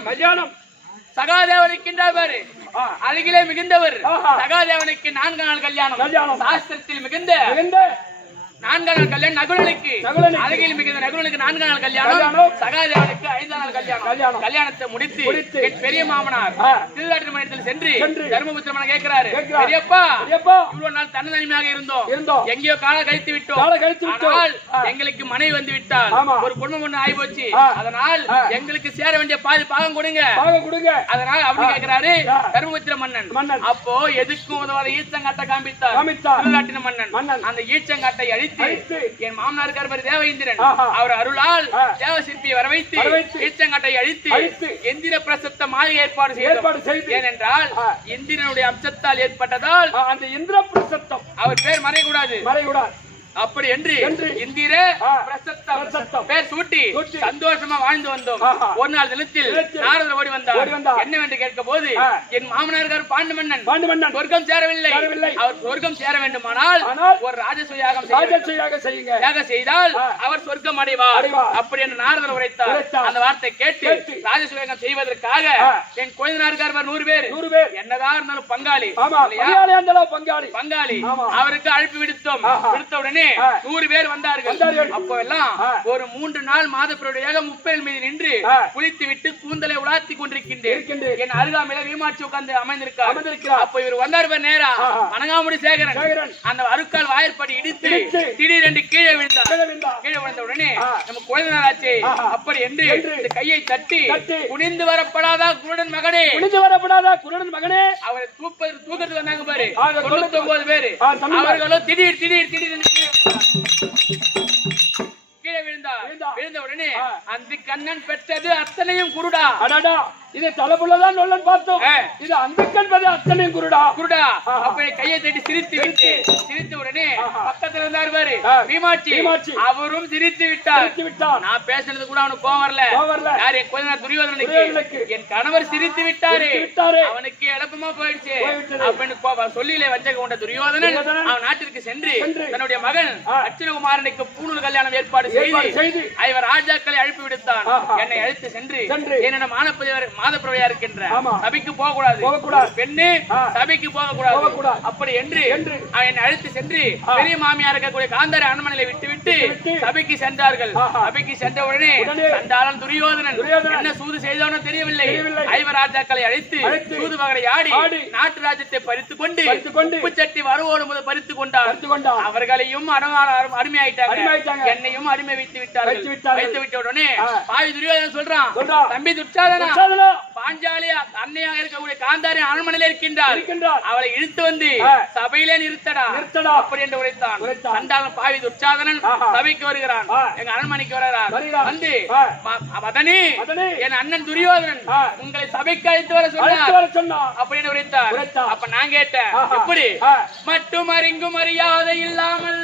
கல்யாணம் சகாதேவன் இருக்கின்றார் பாரு, அழகிலே மிகுந்தவர் சகாதேவனுக்கு 4ஆம் நாள் கல்யாணம், சாஸ்திரத்தில் மிகுந்த 4ஆம் நாள் கல்யாணம், நகுலனுக்கு அழகில் மிகுந்த நகுலனுக்கு 4ஆம் நாள் கல்யாணம், சகாதேவனுக்கு 5ஆம் நாள் கல்யாணம். கல்யாணத்தை முடித்து என் பெரிய மாமனார் திருநாட்டு மண்டலத்தில் சென்று தர்மபுத்திரமான கேட்கிறாரு, பெரியப்பா இவ்வளவு நாள் தன்னதனிமையாக இருந்தோம், எங்கேயோ கால கழித்து விட்டோம், ஆனால் எங்களுக்கு மனைவி வந்து விட்டால் ஒரு குடும்பம் ஒண்ணு ஆகி போச்சு, அதனால் எங்களுக்கு சேர வேண்டிய பாதி பாகம் கொடுங்க. அதனால் அப்படி கேட்கிறாரு தர்மபுத்திர மன்னன். அப்போ எதுக்கும் உதவாத ஈச்சங்காட்டை காண்பித்தார் திருநாட்டின மன்னன். அந்த ஈச்சங்காட்டை அழித்து என் மாமனார் இருக்கார் தேவேந்திரன், அவர் அருளால் தேவ சிற்பியை வர வைத்து ஈச்சங்காட்டை அழித்து எந்திர பிரசத்த மாளிகை ஏற்பாடு செய்தார். ஏனென்றால் இந்திரனுடைய அம்சத்தால் ஏற்பட்டதால் அந்த இந்திர பிரசத்தம் அவர் பேர் மறையக்கூடாது. அப்படி என்று இந்திர பிரசத்தம் பேர் சூட்டி சந்தோஷமா வாழ்ந்து வந்தோம். ஒரு நாள் தினத்தில் நாரதர் ஓடி வந்தார். என்னவென்று கேட்க போது, என் மாமனார் பாண்டு மன்னன் சொர்க்கம் சேரவில்லை. அவர் சொர்க்கம் சேர வேண்டுமானால் ஒரு ராஜசூயாக செய்தால் அவர் சொர்க்கம் அடைவார். அப்படி என்று நாரதர் உரைத்தார். அந்த வார்த்தை கேட்டு ராஜசூயாகம் செய்வதற்காக என் கோயிலார்கள் 100 பேர் என்னதான் இருந்தாலும் பங்காளி அவருக்கு அழைப்பு விடுத்தவுடனே 100 பேர் வந்தார்கள். அப்போ எல்லாம் ஒரு 3 நாள் மாதப்பிரடியாக முப்பேல் மீது நின்று குளித்து விட்டு கூந்தலை உலாத்தி கொண்டிருக்கின்றேன். என் அருகாமையில வீமாட்சி உட்கார்ந்து அமைந்திருக்கார். அப்போ இவர் வந்தார் நேரா வணங்காமுடி சேகரன் அந்த அருக்கால் வாயிற்படி இடித்து திடீரென்று கீழே விழுந்தார். கீழே விழுந்த உடனே நம்ம குழந்தைனாச்சு. அப்படி என்று இந்த கையை தட்டி குனிந்து வரப்படாதா குருடன் மகனே அவரை தூக்கத்துக்கு வந்தாங்க பாரு 99 பேரு. அவர்களும் திடீர் கீழே விழுந்த உடனே அந்த கண்ணன் பெற்றது அத்தனையும் குருடா. இது தலைப்புள்ளதான் நொல்லன் பார்த்தோம். இது அந்த கண்பது அத்தனையும் குருடா. அப்படி கையை தட்டி சிரித்த உடனே பக்கத்துல இருந்தார் பாரு வீமாட்சி. அவரும் சிரித்து விட்டார். நான் பேசுறது கூட அவனுக்கு கோவம் வரல. யாரு கொஞ்ச நேரம் துரியோதனனுக்கு என் கணவர் சிரித்து விட்டாரு. அவனுக்கு இழப்பமா போயிடுச்சு அப்படின்னு சொல்லிலே வஞ்சக கொண்ட துரியோதனன் அவன் நாட்டிற்கு சென்று தன்னுடைய மகன் அர்ச்சனகுமாரனுக்கு பூணூல் கல்யாணம் ஏற்பாடு செய்து ஐவர் ராஜாக்களை அழைப்பு விடுத்தான். என்னை அழைத்து சென்று என்னென்ன மாதப்பிரவையா இருக்கின்ற சபைக்கு போகக்கூடாது, பெண்ணு சபைக்கு போகக்கூடாது. அப்படி என்று என்னை அழைத்து சென்று பெரிய மாமியார் இருக்கக்கூடிய காந்தாரி அரண்மனையை விட்டு சபைக்கு சென்றார்கள். சபைக்கு சென்ற உடனே சண்டாளன் துரியோதனன் என்ன சூது செய்தவனோ தெரியவில்லை. ஐவர் ராஜாக்களை அழைத்து சூது பகடை ஆடி நாட்டு ராஜ்யத்தை பறித்துக் கொண்டு உப்பு சட்டி வரவோடு முதல் பறித்துக் கொண்டார். அவர்களையும் அடிமையாயிட்டாங்க. என்னையும் அடிமை வைத்து விட்டார்கள். வைத்து விட்ட உடனே பாவி துரியோதனன் சொல்றான், தம்பி துச்சாதனா, பாஞ்சாலி அன்னையாக இருக்கக்கூடிய காந்தாரி அரண்மனையில இருக்கின்றார். அவளை இழுத்து வந்து சபையிலே நிறுத்தடா அப்படி என்று உரைத்தான். சண்டாளன் பாவி துச்சாதனன் சபைக்கு வருகிறான். எங்க அரண்மனைக்கு வருகிறார். வந்து மதனி, என் அண்ணன் துரியோதனன் உங்களை சபைக்கு அழைத்து வர சொன்னார் அப்படின்னு உரைத்தார். அப்ப நான் கேட்டேன், எப்படி மட்டும் அறிங்கும் மரியாதை இல்லாமல்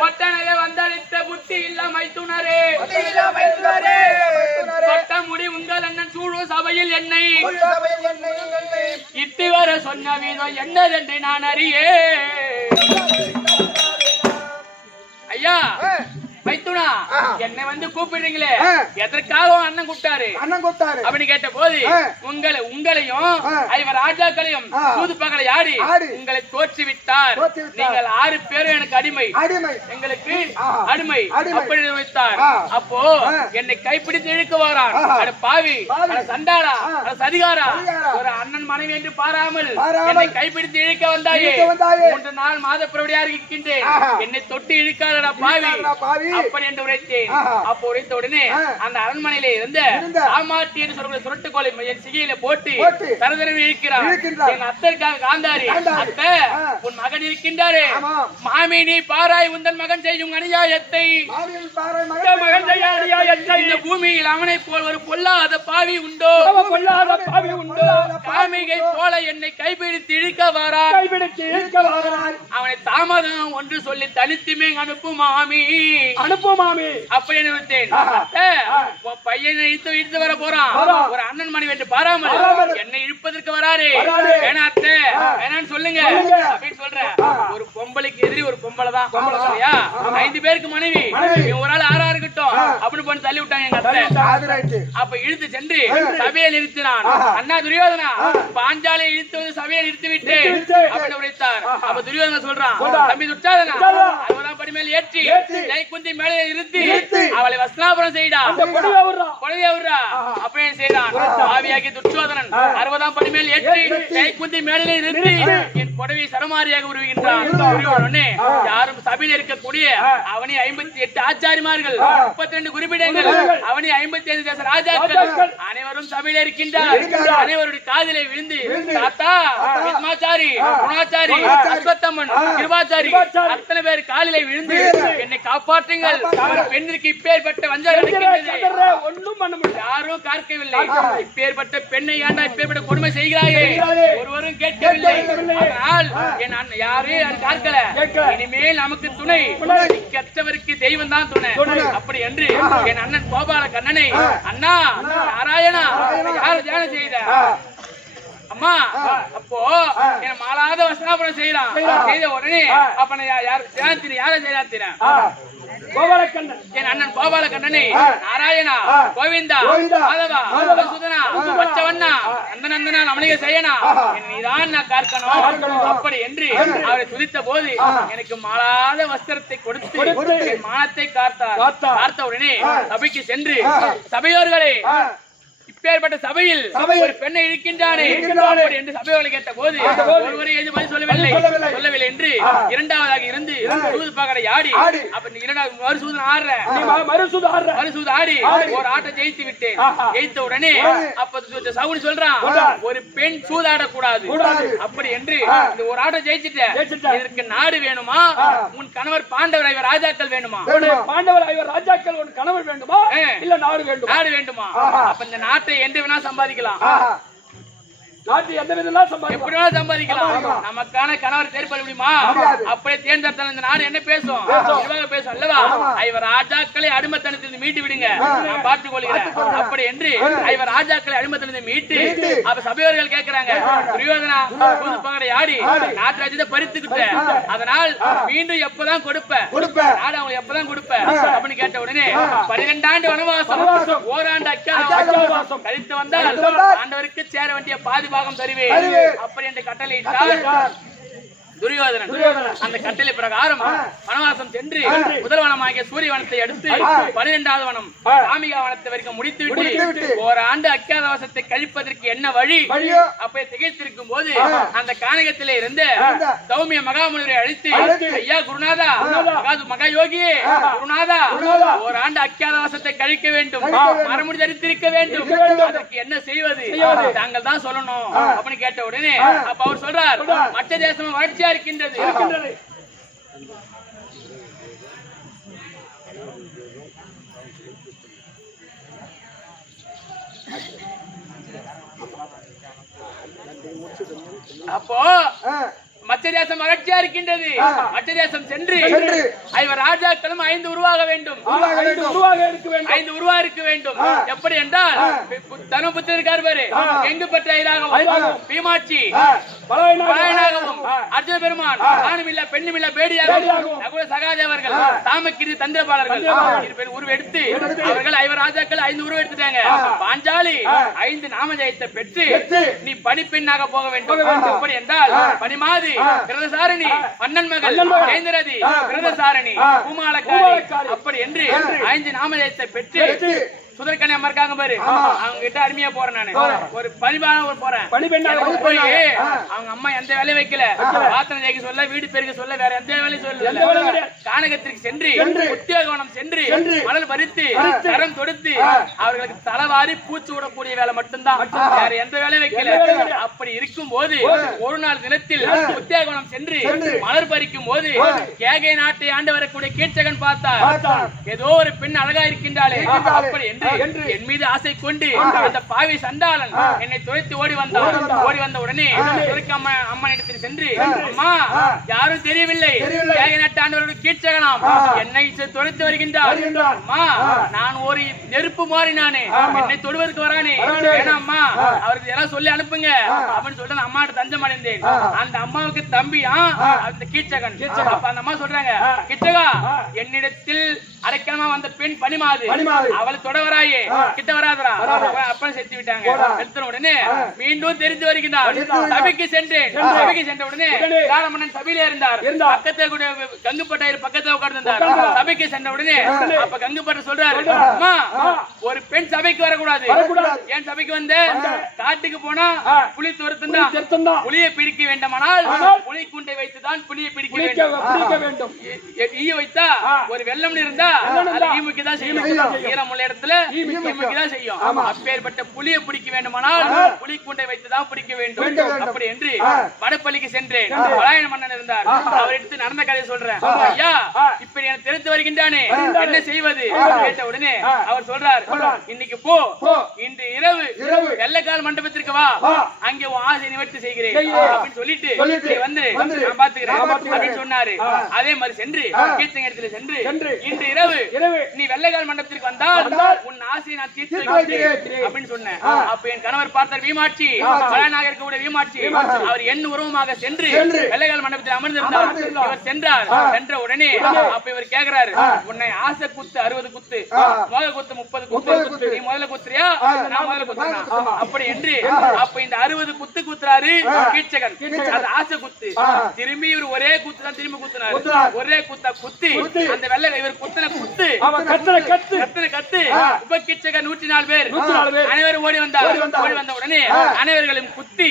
பட்டணரை வந்தளித்த புத்தி இல்ல மைத்துனரே, முடி உங்கள் அண்ணன் சூழு சபையில் என்னை இட்டு வர சொன்ன வீதம் என்னதென்று நான் அறியே. ஐயா மைத்துனா, என்னை வந்து கூப்பிடுறீங்களே, எதற்காக அண்ணன் கூப்பிட்டாரு அப்படின்னு கேட்ட போது உங்களையும் ஐவர் ராஜாக்களையும் சூது பகலை ஆடி உங்களை தோற்று விட்டார். நீங்கள் 6 பேரும் எனக்கு அடிமை, எங்களுக்கு அடிமை அப்படி வைத்தார். அப்போ என்னை கைப்பிடித்து இழுக்க வரான். பாவி, சண்டாளா, சதிகாரா, ஒரு அண்ணன் மனைவி என்று பாராமல் என்னை கைப்பிடித்து இழுக்க வந்தாயே. 3 நாள் மாதப்பிரவடியா இருக்கின்றேன். என்னை தொட்டு இழுக்காதடா பாவி அப்படி என்று உரைத்தேன். அப்போ உரைத்த உடனே அந்த அரண்மனையில இருந்து ஆமாட்டி என்று சொல்லக்கூடிய சுரட்டுக்கோலை என் சிகையில போட்டு தரதரவி இழுக்கிறார். என் அத்தற்காக காந்தாரி, அத்தை உன் மகன் இருக்கின்றாரே, மாமி நீ பாராய் உந்தன் மகன் செய்யும் அநியாயத்தை. இந்த பூமியில் அவனை போல் ஒரு பொல்லாத பாவி உண்டோ? காமிகை போல என்னை கைபிடித்து இழுக்க வாராய். அவனை தாமதம் ஒன்று சொல்லி தனித்துமே அனுப்புமாமி அப்படின்னு விட்டேன். பையனை இழுத்து வர போறான். ஒரு அண்ணன் மனைவி என்று பாராமல் என்னை இழுப்பதற்கு வராரு. வேணான்னு சொல்லுங்க அப்படின்னு சொல்றேன். ஒரு பொம்பளைக்கு எதிரி ஒரு பொம்பளை தான். 5 பேருக்கு மனைவி, ஒரு ஆள் 6 இருக்கட்டும் அப்படின்னு பண்ணி தள்ளி விட்டாங்க எங்க அத்தை. அப்ப இழுத்து சென்று சபையை நிறுத்தினான். அண்ணா துரியோதனா, பாஞ்சாலியை இழுத்து வந்து சபையை நிறுத்தி விட்டு அப்படின்னு உரைத்தார். அப்ப துரியோதனா சொல்றான், தம்பி துச்சாதனா, 60ஆம் படி மேல் ஏற்றி குந்தி மேலே இருத்தி அவளை வஸ்திராபுரம் செய்டா, கொலையை விடுறா அப்படின்னு செய்தான். ஆவியாகி துச்சோதனன் 60ஆம் படி மேல் ஏற்றி குந்தி மேலே நிறுத்தி என் புடவை சரமாரியாக உருவுகின்றான். யாரும் சபையில் இருக்கக்கூடிய அவனி 58 ஆச்சாரிமார்கள், 32 குறிப்பிடங்கள், அவனி 55 தேச ராஜாக்கள் அனைவரும் சபையில் இருக்கின்றார். அனைவருடைய காதிலே விழுந்து தாத்தா, விஸ்மாச்சாரி, குணாச்சாரி, அஸ்வத்தம்மன், கிருபாச்சாரி அத்தனை பேர் காலிலே விழுந்து என்னை காப்பாற்றுங்கள். பெண்ணிற்கு இப்பேற்பட்ட வஞ்சகம் ஒன்னும் ஒண்ணும் பண்ண முடியல. யாரும் பார்க்கவில்லை. இப்பேற்பட்ட பெண்ணை ஏண்டா இப்பேற்பட்ட கொடுமை செய்கிறாயே? ஒருவரும் கேட்கவில்லை. ஆனால் என் அண்ணன் யாரே பார்க்கல. இனிமேல் நமக்கு துணை கற்றவருக்கு தெய்வம் தான் துணை. அப்படி என்று என் அண்ணன் கோபால கண்ணனை, அண்ணா நாராயணா யார் தியானம் செய்த அம்மா அப்போ என்ன மாலாத வசனாபனம் செய்யறான். செய்த உடனே அப்ப யார் தியானத்தின யார தியானத்தின கோபாலக்கண்ணன், என் அண்ணன் கோபாலக்கண்ணனை நாராயணா கோவிந்தா மாதவா சுதனா பச்சவண்ணா நந்தநந்தனா நமலிக செய்யனா நீதான் நான் பார்க்கணும். அப்படி என்று அவரை துதித்த போது எனக்கு மாலாத வஸ்திரத்தை கொடுத்து என் மானத்தை காத்தார். பார்த்த உடனே சபைக்கு சென்று சபையோர்களே இப்பேற்பட்ட சபையில் ஒரு பெண்ணை இருக்கின்றானே என்று சபையோடு கேட்ட போது ஒருவரை எது பதில் சொல்லவில்லை என்று இரண்டாவதாக இருந்து சூது பாக்கடை ஆடி அப்ப இரண்டாவது மறுசூது ஆடி ஒரு ஆட்டை ஜெயித்து விட்டேன். ஜெயித்த உடனே அப்ப சவுனி சொல்றான் ஒரு பெண் சூதாடக்கூடாது அப்படி என்று இந்த ஒரு ஆட்டை ஜெயிச்சுட்டேன். இதற்கு நாடு வேணுமா உன் கணவர் பாண்டவர் ஐவர் ராஜாக்கள் வேணுமா? பாண்டவர் ஐவர் ராஜாக்கள் உன் கணவர் வேண்டுமா இல்ல நாடு வேண்டுமா? நாடு வேண்டுமா? அப்ப இந்த நாட்டை எந்த வேணா சம்பாதிக்கலாம். நாட்டு எந்த விதமா சம்பாதிக்கலாம், சம்பாதிக்கலாம். நமக்கான கணவர் தேர்ப்பட முடியுமா? அப்படியே தேர்ந்தெடுத்தால் இந்த நாடு என்ன பேசும்? பேசும் அல்லவா? ஐவர் ராஜாக்களை அடிமைத்தனத்திலிருந்து மீட்டு விடுங்க, நான் பார்த்துக் கொள்கிறேன். அப்படி என்று ஐவர் ராஜாக்களை அடிமைத்தனத்திலிருந்து மீட்டு அப்ப சபையோர்கள் கேட்கிறாங்க, துரியோதனா சூது பகடை ஆடி நாட்டு ராஜ்யத்தை பறித்துக்கிட்ட, அதனால் மீண்டும் எப்பதான் கொடுப்ப நாடு அவங்க எப்பதான் கொடுப்ப அப்படின்னு கேட்ட உடனே 12 ஆண்டு வனவாசம் ஓராண்டு அக்கியாவாசம் கழித்து வந்தால் ஆண்டவருக்கு சேர வேண்டிய பாதி பாகம் தருவேன் அப்படி என்று கட்டளையிட்டார் துரியோதனன். அந்த கட்டளை பிரகாரம் வனவாசம் சென்று முதல் வனமாகிய சூரியவனத்தை அடுத்து 12வது வனம் ராமிகா வனத்தை வரைக்கும் முடித்துவிட்டு ஓராண்டு அக்கியாதவாசத்தை கழிப்பதற்கு என்ன வழி அப்ப திகைத்திருக்கும் போது அந்த கானகத்திலே இருந்து சௌமிய மகாமுனிவரை அழைத்து, ஐயா குருநாதா மகா யோகியே குருநாதா ஓராண்டு அக்கியாதவாசத்தை கழிக்க வேண்டும், மரமுடி தரித்திருக்க வேண்டும், அதற்கு என்ன செய்வது தாங்கள் தான் சொல்லணும் அப்படின்னு கேட்ட உடனே அப்ப அவர் சொல்றார், மற்ற தேசம் வளர்ச்சியா இருக்கின்றது. அப்போ மற்ற தேசம் வளர்ச்சியா இருக்கின்றது. மற்ற தேசம் சென்று ஐவர் ராஜாக்களும் 5 உருவாக வேண்டும், 5 உருவா இருக்க வேண்டும். எப்படி என்றால் தனுபுத்திரர் இருக்கார் பாரு, எங்கு பெற்ற ஐராகவும் பீமாட்சி பலாயனாகவும் அர்ஜுன பெருமான் ஆணுமில்ல பெண்ணுமில்ல பேடியாகவும் நகுல சகாதேவர்கள் தாமக்கிரி தந்திரபாலர்கள் உருவெடுத்து அவர்கள் ஐவர் ராஜாக்கள் 5 உருவெடுத்துட்டாங்க. பாஞ்சாலி 5 நாம ஜெயத்தை பெற்று நீ பணிப்பெண்ணாக போக வேண்டும். எப்படி என்றால் பனிமாதி பிரதசாரணி மன்னன் மகள் ஜெயந்திரதி பிரதசாரணி பூமாலக்காரி அப்படி என்று 5 நாம ஜெயத்தை பெற்று சுதர்கனி அம்மா இருக்காங்க பாரு, அவங்க கிட்ட அருமையா போறேன் நானு. ஒரு பணிபான போறேன் போய் அவங்க அம்மா எந்த வேலையும் வைக்கல, பாத்திரம் தேய்க்க சொல்ல வீடு பெருக்க சொல்ல வேற எந்த வேலையும் சொல்லல. கானகத்திற்கு சென்று உத்தியோகவனம் சென்று மணல் பறித்து கரம் தொடுத்து அவர்களுக்கு தலைவாரி பூச்சி விடக்கூடிய வேலை மட்டும்தான், வேற எந்த வேலையும் வைக்கல. அப்படி இருக்கும் போது ஒரு நாள் தினத்தில் உத்தியோகவனம் சென்று மலர் பறிக்கும் போது கேகை நாட்டை ஆண்டு வரக்கூடிய கீர்ச்சகன் பார்த்தார், ஏதோ ஒரு பெண் அழகா இருக்கின்றாளே அப்படி என்று என் மீது ஆசை கொண்டு அந்த பாவி சண்டாளன் என்னை துரைத்து ஓடி வந்தான். ஓடி வந்த உடனே அம்மன் இடத்தில் சென்று, அம்மா யாரும் தெரியவில்லை, கேகை நாட்டு ஆண்டவர்களுடைய கீர்ச்சகனாம் என்னை துரைத்து வருகின்றார். அம்மா நான் ஒரு நெருப்பு மாறினானே, என்னை தொடுவதற்கு வரானே, ஏன்னா அம்மா அவருக்கு எல்லாம் சொல்லி அனுப்புங்க அப்படின்னு சொல்லிட்டு அம்மா தஞ்சம் அடைந்தேன். அந்த அம்மாவுக்கு தம்பியா அந்த கீர்ச்சகன். அப்ப அந்த அம்மா சொல்றாங்க, கீர்ச்சகா என்னிடத்தில் அடைக்கலமா வந்த பெண் பனிமாது, அவளை தொட வராயே கிட்ட வராதரா அப்பன் செத்து விட்டாங்க. செலுத்தின உடனே மீண்டும் தெரிந்து வருகிறார். சபைக்கு சென்றேன். சபைக்கு சென்ற உடனே காலமன்னன் சபையிலே இருந்தார். பக்கத்தில் கூட கங்குப்பட்டாயர் பக்கத்தில் உட்கார்ந்திருந்தார். சபைக்கு சென்ற உடனே அப்ப கங்குப்பட்டர் சொல்றாரு, அம்மா ஒரு பெண் சபைக்கு வரக்கூடாது. ஏன் சபைக்கு வந்த காட்டுக்கு போனா புலி துரத்தும் தான். புலியை பிடிக்க வேண்டுமானால் புலி குண்டை வைத்துதான் புலியை பிடிக்க வேண்டும். ஈ வைத்தா ஒரு வெள்ளம் இருந்தா அது ஈமுக்கு தான் செய்யும். ஈரமுள்ள இடத்துல ஈமுக்கு தான் செய்யும். அப்பேற்பட்ட புலியை பிடிக்க வேண்டுமானால் புலி குண்டை வைத்துதான் பிடிக்க வேண்டும். அப்படி என்று வடப்பள்ளிக்கு சென்றேன். பலாயன மன்னன் இருந்தார். அவர் எடுத்து நடந்த கதையை சொல்றேன். ஐயா இப்படி எனக்கு தெரிந்து வருகின்றானே என்ன செய்வது கேட்ட உடனே அவர் சொல்றார், இன்னைக்கு போ, இன்று இரவு வெள்ளைக்கால் மண்டபத்திற்கு வா, அங்கே உன் ஆசை நிவர்த்தி செய்கிறேன் அப்படின்னு சொல்லிட்டு வந்து நான் பாத்துக்கிறேன் அப்படின்னு சொன்னாரு. அதே மாதிரி சென்று கீழ்த்தங்க இடத்துல சென்று இன்று இரவு நீ வெள்ளைக்கால் மண்டபத்திற்கு வந்தால் உன் ஆசையை நான் தீர்த்து வைக்கிறேன் அப்படின்னு சொன்னேன். அப்ப என் கணவர் பார்த்தார் வீமாட்சி, பழநாகருக்கு கூட வீமாட்சி. அவர் என் உருவமாக சென்று வெள்ளைக்கால் மண்டபத்தில் அமர்ந்திருந்தார். இவர் சென்றார். சென்ற உடனே அப்ப இவர் கேக்குறாரு, உன்னை ஆசை குத்து 60 குத்து, முதல் குத்து 30 குத்து, நீ முதல்ல குத்துறியா நான் முதல்ல குத்துறேன் அப்படி என்று அப்ப இந்த 60 குத்து குத்துறாரு கீச்சகன். அது ஆசை குத்து. திரும்பி இவர் ஒரே குத்து தான் திரும்பி குத்துனாரு. ஒரே குத்த குத்தி அந்த வெள்ளை இவர் குத்தன குத்து கத்தன கத்து உப கீச்சகன் 104 பேர் அனைவரும் ஓடி வந்தார். ஓடி வந்த உடனே அனைவர்களும் குத்தி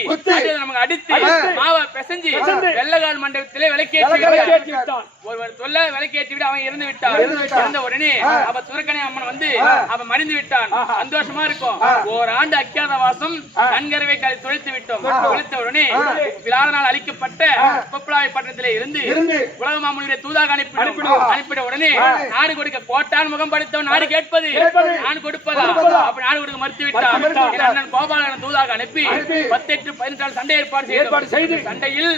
நமக்கு அடித்து மாவை பிசைஞ்சு வெள்ளைக்கால் மண்டபத்திலே விளக்கேற்றி விட்டான். ஒருவர் சொல்ல விளக்கேற்றி விட அவன் இறந்து விட்டான். இறந்த உடனே அவ சுரக்கணி அம்மன் வந்து அவன் மடிந்து விட்டான். சந்தோஷமா இருக்கும். ஓராண்டு அக்கியாத வாசம் நன்கரவை துளைத்து விட்டோம். துளைத்த உடனே விழா நாள் அளிக்கப்பட்ட கொப்பளாவை பட்டணத்திலே இருந்து உலக மாமனுடைய தூதாக அனுப்பிட உடனே நாடு கொடுக்க கோட்டான் முகம் படுத்தவன் நாடு கேட்பது நான் கொடுப்பதா அப்ப நாடு கொடுக்க மறுத்து விட்டான். அண்ணன் கோபாலன் தூதாக அனுப்பி 18 18 சண்டை ஏற்பாடு செய்து சண்டையில்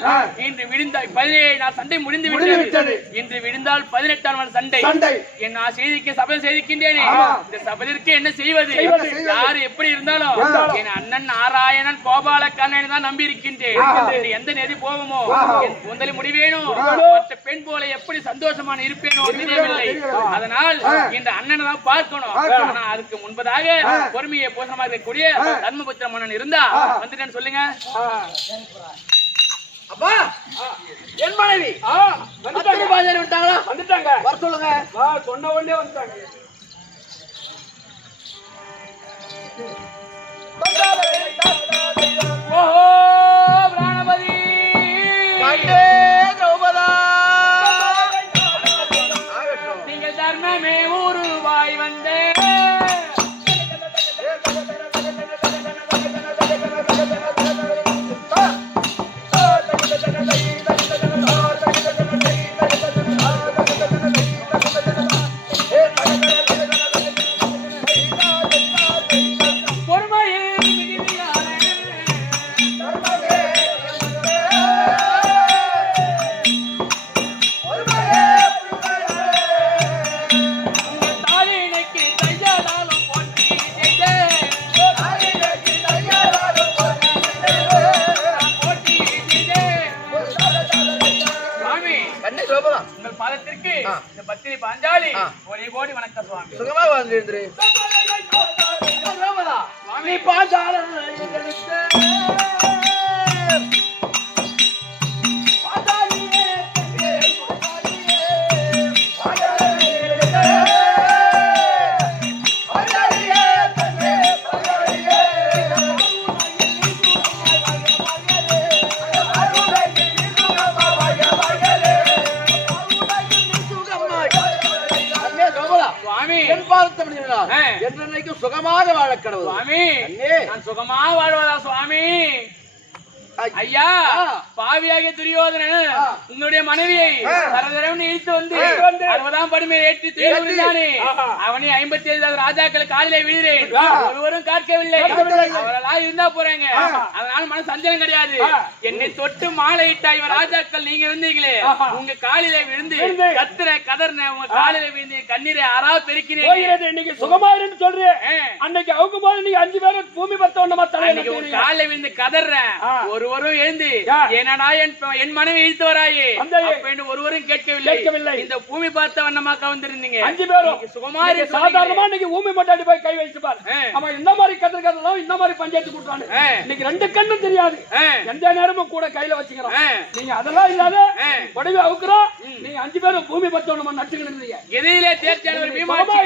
இன்று விழுந்த 17 நாள் சண்டை முடிந்து விட்டது. இன்று விழுந்தால் 18ஆம் நாள் சண்டை. என் செய்திக்கு சபை செய்திருக்கின்றேனே இந்த சபையிற்கு என்ன செய்வது? யாரு எப்படி இருந்தாலும் என் அண்ணன் நாராயணன் கோபால கண்ணன் தான் நம்பி இருக்கின்றேன். எந்த நெறி போவோமோ என் கூந்தலை முடிவேனோ மற்ற பெண் போல எப்படி சந்தோஷமான இருப்பேனோ தெரியவில்லை. அதனால் இந்த அண்ணனை தான் பார்க்கணும். ஆனா அதுக்கு முன்பதாக பொறுமையை போஷமாக இருக்கக்கூடிய தர்மபுத்திர மன்னன் இருந்தா வந்துட்டேன்னு சொல்லுங்க. அப்பா என் மனைவி வந்துட்டாங்க. வர சொல்லுங்க. சொன்ன உடனே வந்துட்டாங்க. ஓஹோ பிராணபதி நீங்கள் தர்மமே ஊருவாய் வந்தே ஒரே கோடி வணக்கம் சுவாமி. சுகமா வாழ்ந்து சுவாமி பாஞ்சால சுகமாக வாழ கடவுள். சுவாமி நான் சுகமா வாழ்வதா சுவாமி? ஐயா பாவியாகிய துரியோதனன் உன்னுடைய மனைவியை தரதரவன் இழுத்து வந்து 60ஆம் படிமையை ஏற்றி தீர்ந்தானே அவனை 57 ராஜாக்கள் காலிலே விழுகிறேன். ஒருவரும் காக்கவில்லை. அவரெல்லாம் இருந்தா போறாங்க. அதனால மன சஞ்சலம் கிடையாது. என்னை தொட்டு மாலையிட்டா இவர் ராஜாக்கள் நீங்க இருந்தீங்களே உங்க காலிலே விழுந்து கத்துற கதர்ன உங்க காலிலே விழுந்து கண்ணீரை ஆறா பெருக்கிறேன். இன்னைக்கு சுகமா இருந்து சொல்றேன். அன்னைக்கு அவங்க போது நீங்க 5 பேரும் பூமி பத்தவண்ணமா தலையில காலில விழுந்து கதர்றேன். ஒருவரும் எழுந்து என்னடா என் மனைவி இழுத்து வராயே ஒருவரும் கேட்கவில்லை. இந்த பூமி பார்த்த வண்ணமாக்க வந்திருந்தீங்க 5 பேரும் சுகமா சாதாரணமா இன்னைக்கு பூமி மட்டும் போய் கை வச்சு பாரு. அவன் இந்த மாதிரி கத்திரலாம் இந்த மாதிரி பஞ்சாயத்து கூட்டானு இன்னைக்கு 2 கண்ணும் தெரியாது. எந்த நேரமும் கூட கையில வச்சுக்கிறோம். நீங்க அதெல்லாம் இல்லாத உடவே அவுக்குறோம். நீங்க 5 பேரும் பூமி பத்தவண்ணமா நடிச்சுக்கிட்டு இருந்தீங்க. எதிரிலே தேர்ச்சியானவர் பீமாட்சி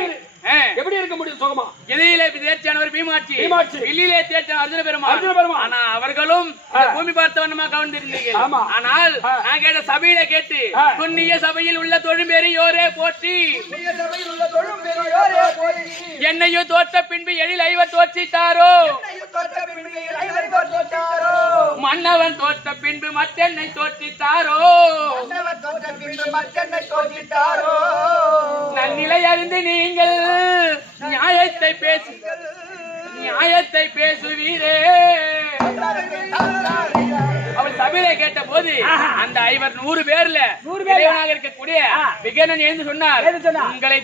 எப்படி இருக்க முடியும் சுகமா? எதிரிலே தேர்ச்சியானவர் பீமாட்சி, பீமாட்சி. வில்லிலே தேர்ச்சியான அர்ஜுன பெருமாள். அர்ஜுன பெருமாள். ஆனா அவர்களும் இந்த பூமி பார்த்த வண்ணமா கவர்ந்திருந்தீர்கள். ஆமா. ஆனால் நான் கேட்ட சபையில கேட்டு புண்ணிய சபையில் உள்ள தொழும்பெரியோரே போற்றி, என்னையும் தோற்ற பின்பு எழில் ஐவர் தோற்றிட்டாரோ, மன்னவன் தோற்ற பின்பு மற்றென்னை தோற்றிட்டாரோ, நன்னிலை அறிந்து நீங்கள் நியாயத்தை பேசுவீரே. அவர் சபையில கேட்ட போது அந்த ஐவர் 100 பேர்ல இறைவனாக இருக்கக்கூடிய விகனன் எழுந்து சொன்னார், உங்களை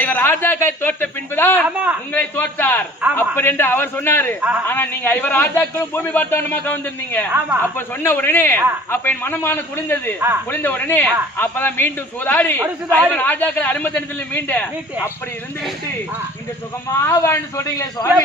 ஐவர் ராஜாக்களை தோற்ற பின்புதான் உங்களை தோற்றார் அப்படி என்று அவர் சொன்னாரு. ஆனா நீங்க ஐவர் ராஜாக்களும் பூமி பார்த்தவனமா கவர்ந்திருந்தீங்க. அப்ப சொன்ன உடனே அப்ப என் மனமான குளிர்ந்தது. குளிர்ந்த உடனே அப்பதான் மீண்டும் சூதாடி ஐவர் ராஜாக்களை அனுமதி மீண்ட. அப்படி இருந்து விட்டு இந்த சுகமா வாழ்ந்து சொல்றீங்களே சுவாமி,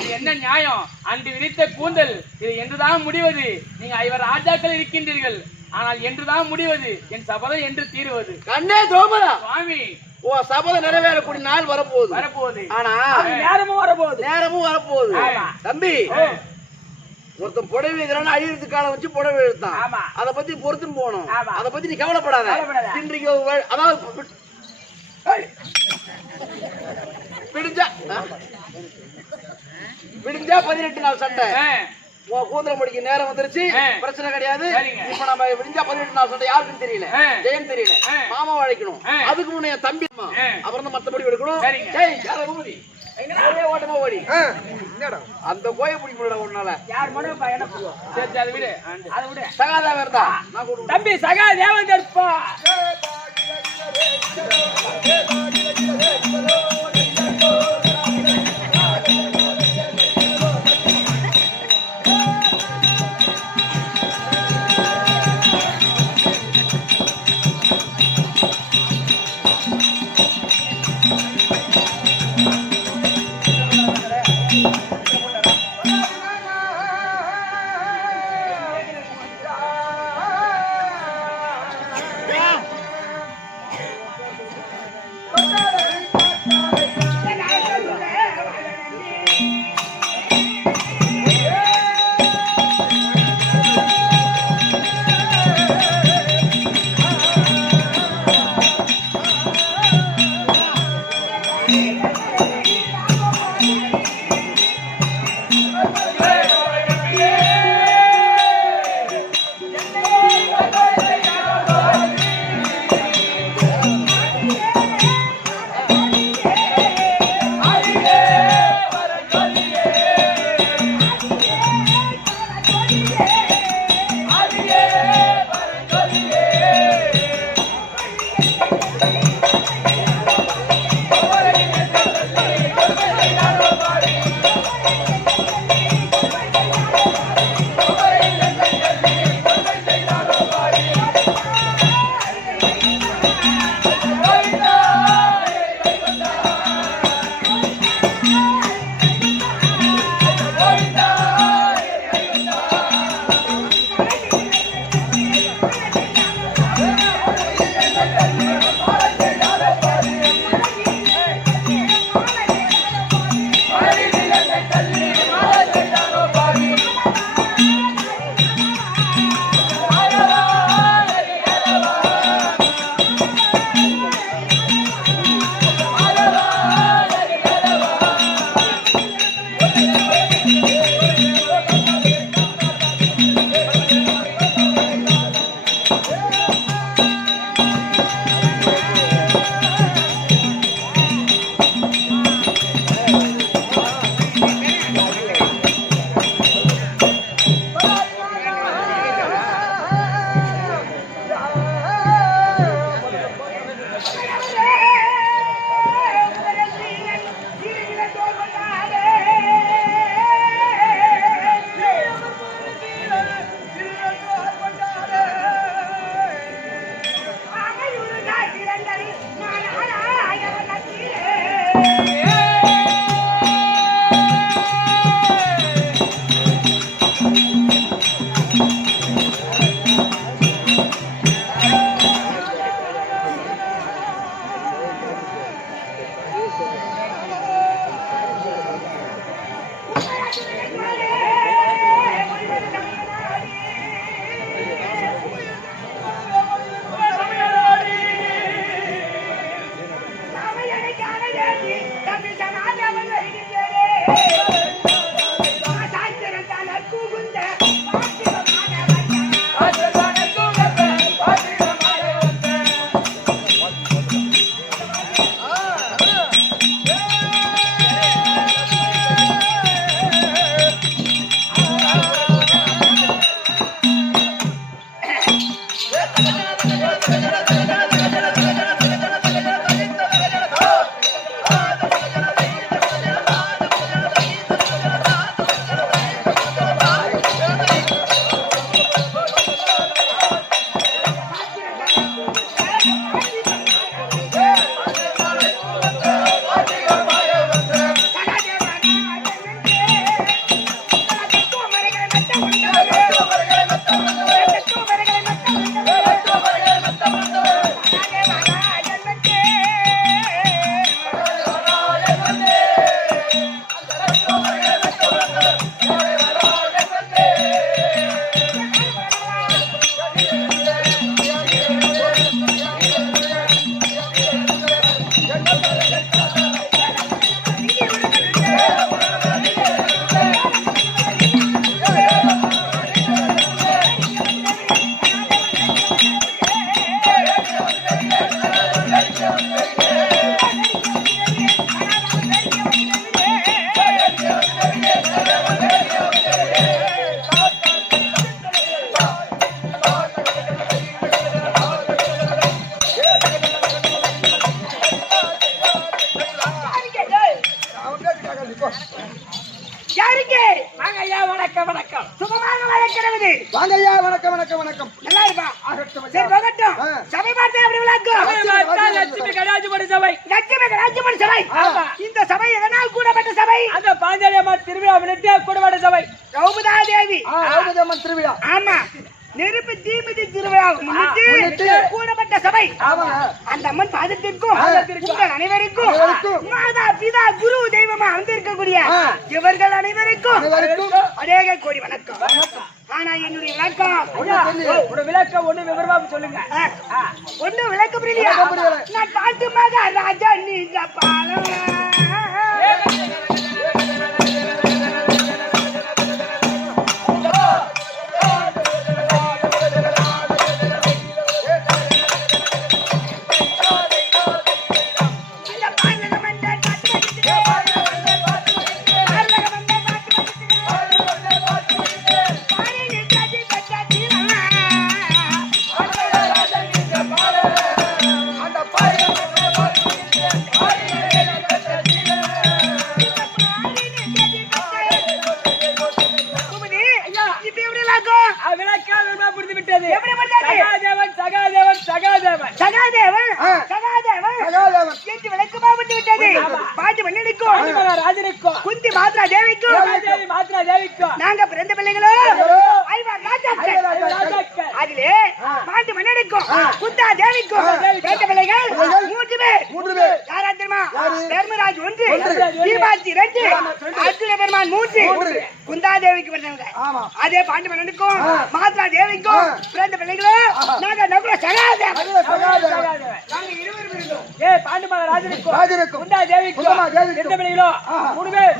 இது என்ன நியாயம்? அன்று விரித்த கூந்தல் இது என்றுதான் முடிவது. நீங்க ஐவர் ராஜாக்கள் இருக்கின்றீர்கள், ஆனால் என்றுதான் முடிவது. என் சபதம் என்று தீருவது. கண்ணே தோமரா சுவாமி, ஓ சபதம் நிறைவேறக்கூடிய நாள் வரப்போகுது. ஆனா நேரமும் வரப்போகுது. தம்பி, ஒருத்தன் புடவை இதெல்லாம் அழியறதுக்கு காலம் வச்சு புடவை எழுத்தான். அதை பத்தி பொறுத்துன்னு போகணும். அதை பத்தி நீ கவலைப்படாத. இன்றைக்கு அதாவது விடிஞ்சா 18 நாள் சண்டை. கூந்தல முடிக்க நேரம் வந்துருச்சு, பிரச்சனை கிடையாது. இப்ப நம்ம விடிஞ்சா 18 நாள் சண்டை யாருக்கும் தெரியல, ஜெயம் தெரியல, மாமா அழைக்கணும். அதுக்கு முன்ன என் தம்பி அப்புறம் தான் மத்தபடி எடுக்கணும். ஓட்டமா ஓடி அந்த கோயை பிடிக்க உன்னால சகாதா இருந்தா தம்பி சகா தேவதற்பா Yeah. யாருக்கு வாங்க ஐயா வணக்கம் வணக்கம் சுகமாக வணக்கிறது வாங்க ஐயா வணக்கம் வணக்கம் வணக்கம் நல்லா இருப்பா சரி வணக்கம் சபை பார்த்தே அப்படி விளக்கம் லட்சுமி கடாஜிபடி சபை லட்சுமி கடாஜிபடி சபை இந்த சபை எதனால் கூடப்பட்ட சபை அந்த பாஞ்சாலியம்மா திருவிழா முன்னிட்டு கூடப்பட்ட சபை திரௌபதா தேவி திரௌபதியம்மன் திருவிழா ஆமா நெருப்பு தீமிதி திருவிழா முன்னிட்டு கூடப்பட்ட சபை அந்த அம்மன் பாதத்திற்கும் உங்கள் அனைவருக்கும் மாதா பிதா குரு தெய்வமா வந்திருக்கக்கூடிய இவர்கள் அனைவருக்கும் அநேக கோடி வணக்கம் ஆனா என்னுடைய விளக்கம் ஒண்ணு விவரமா சொல்லுங்க ஒண்ணு விளக்கம் புரியலையா நான் காட்டு மகா ராஜா நீங்க பாலம் குந்தி மாத்ரா தேவிக்கும் நாங்க பிறந்த பிள்ளைகளோ அதிலே பாண்டு மன்னனுக்கும் குந்தா தேவிக்கும் பிறந்த பிள்ளைகள் 3 பேர் யாரா தெரியுமா தர்மராஜ் 1 தீபாஜி 2 அர்ஜுன பெருமான் 3 குந்தா தேவிக்கு பிறந்தவங்க அதே பாண்டு மன்னனுக்கும் மாத்ரா தேவிக்கும் பிறந்த பிள்ளைகளோ நாங்க நகுல சகாதேவன் நாங்க 20 பேர் பாண்டு மகாராஜனுக்கும் குந்தா தேவிக்கும் பிறந்த பிள்ளைகளோ 3 பேர்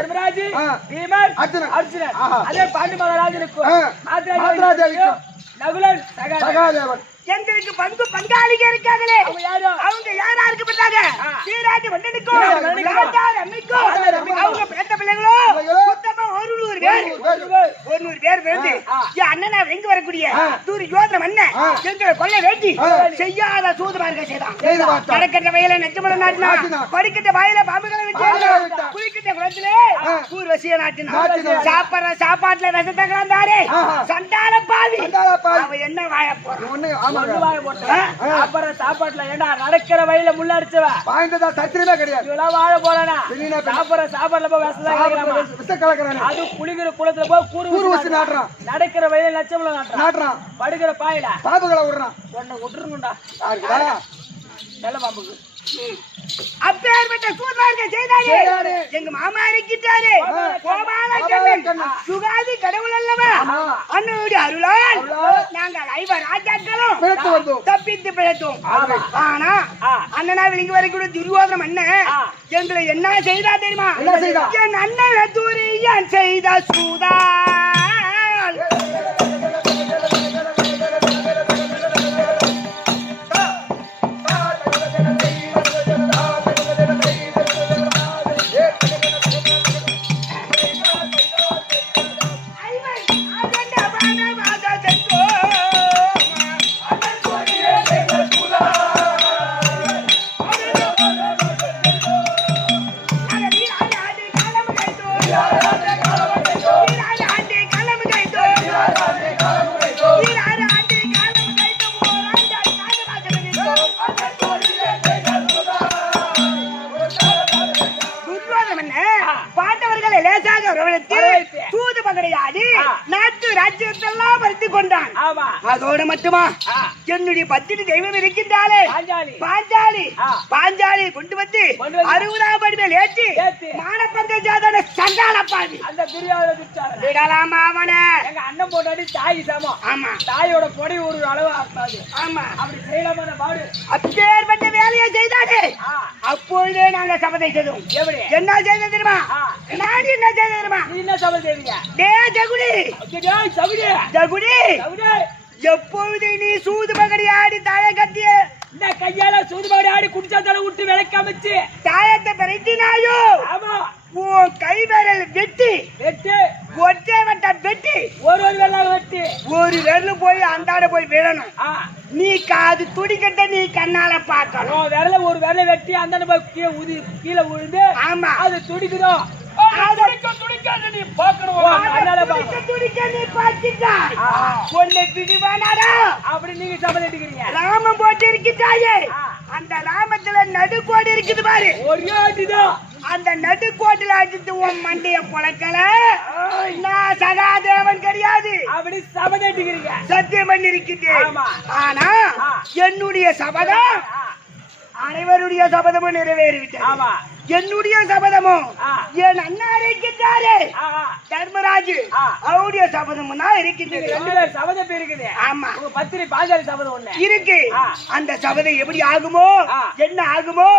தர்மராஜ் பீமன் அர்ஜுனன் அதே பாண்டு மகாராஜனுக்கும் மாத்ரா தேவிக்கும் நகுலன் சகாதேவன் எங்களுக்கு பங்கு பங்காளிங்க இருக்காங்களே அவங்க யாராருக்கு பண்ணாங்க சீராட்டி மன்னனுக்கும் ராஜார் அம்மைக்கும் அவங்க பேட்ட பிள்ளைகளோ மொத்தமா 100 பேர் வேண்டி என் அண்ணனா எங்க வரக்கூடிய துரியோதன மன்னன் எங்களை கொல்ல வேண்டி செய்யாத சூதுமார்க்க செய்தான் நடக்கிற வயல நெச்சமலம் நாட்டினா படிக்கிட்ட வாயில பாம்புகளை வச்சு குளிக்கிட்ட குளத்திலே பூர்வசிய நாட்டினா சாப்பிடுற சாப்பாட்டுல விஷத்தை கலந்தாரே சண்டால பாவி அவ என்ன வாய போறான் அப்புறம் சாப்பாட்டுல ஏண்டா நடக்கிற வழியில முள்ள அடிச்சவ சத்திரமே கிடையாது வாழ போறானா சாப்பிடுற சாப்பாட்டுல போய் விஷத்தை கலக்குறான் அது குளிக்கிற குளத்துல போய் கூறு வச்சு நாட்டுறான் நடக்கிற வழியில லட்சம் நாட்டுறான் படுக்கிற பாயில பாம்புகளை விடுறான் சொன்ன விட்டுருங்கடா நல்ல பாம்புக்கு அப்பேற்பட்ட சூழ்நார்கள் செய்தாரே எங்க மாமா இருக்கின்றாரு கோபாலச்சந்திரன் சுகாதி கடவுள் அல்லவா அண்ணனுடைய அருளால் நாங்கள் ஐவர் ராஜாக்களும் தப்பித்து பிழைத்தோம். ஆனா அண்ணனா விளங்கி வரக்கூடிய துரியோதனம் அண்ணன் எங்களை என்ன செய்தா தெரியுமா? என் அண்ணன் துரியன் செய்த சூதா தூது பகடையாடி நாட்டு ராஜ்யத்தெல்லாம் பறித்து கொண்டான். அதோடு மட்டுமா என்னுடைய பத்தினி தெய்வம் இருக்கின்றாலே பாஞ்சாலி கொண்டு வந்து 60ஆம் படி மேல் ஏற்றி மானப்பங்க ஜாதன சண்டாளப்பாதி அந்த விடலாமா அவனை எங்க அண்ணன் போட்டாடி தாய் சமம். ஆமா தாயோட பொடி ஒரு அளவு ஆகாது. ஆமா அப்படி செய்யலாமா பாடு அப்பேற்பட்ட வேலையை செய்தாரு. அப்பொழுதே நாங்க சபதை செய்தோம். என்ன செய்த தெரியுமா? நான் என்ன செய்த தெரியுமா? நீ என்ன சபதை செய்வீங்க? எப்பொழுது நீ சூது பகடி ஆடி தாயை கட்டிய இந்த கையால சூது பகடி ஆடி குடிச்சா தலை விட்டு விளக்க அமைச்சு தாயத்தை பிறத்தினாயோ உன் கை விரல் வெட்டி ஒற்றை வட்ட வெட்டி ஒரு வெள்ளம் வெட்டி ஒரு விரல் போய் அந்தாட போய் விழணும். நீ காது துடிக்கட்ட நீ கண்ணால பார்க்கணும். விரல ஒரு விரல வெட்டி அந்தாட போய் கீழே விழுந்து ஆமா அது துடிக்குதோ ராமம் போட்டு இருக்கிறாயே அந்த ராமத்துல நடுக்கோடு இருக்குது பாரு. அந்த நடுக்கோட்டில் அடித்து உன் மண்டைய பொழக்கல நான் சகாதேவன் கிடையாது அப்படி சபதம் சத்தியம் பண்ணி இருக்கின்றேன். ஆனா என்னுடைய சபதம் அனைவருடைய சபதமும் நிறைவேறிவிட்டது. என்னுடைய சபதமும் என் அண்ணா இருக்கின்றாரே தர்மராஜ் அவருடைய சபதமும் தான் இருக்கின்றது. சபதம் இருக்குது. ஆமா பத்திரி பாஞ்சாலி சபதம் ஒண்ணு இருக்கு. அந்த சபதம் எப்படி ஆகுமோ என்ன ஆகுமோ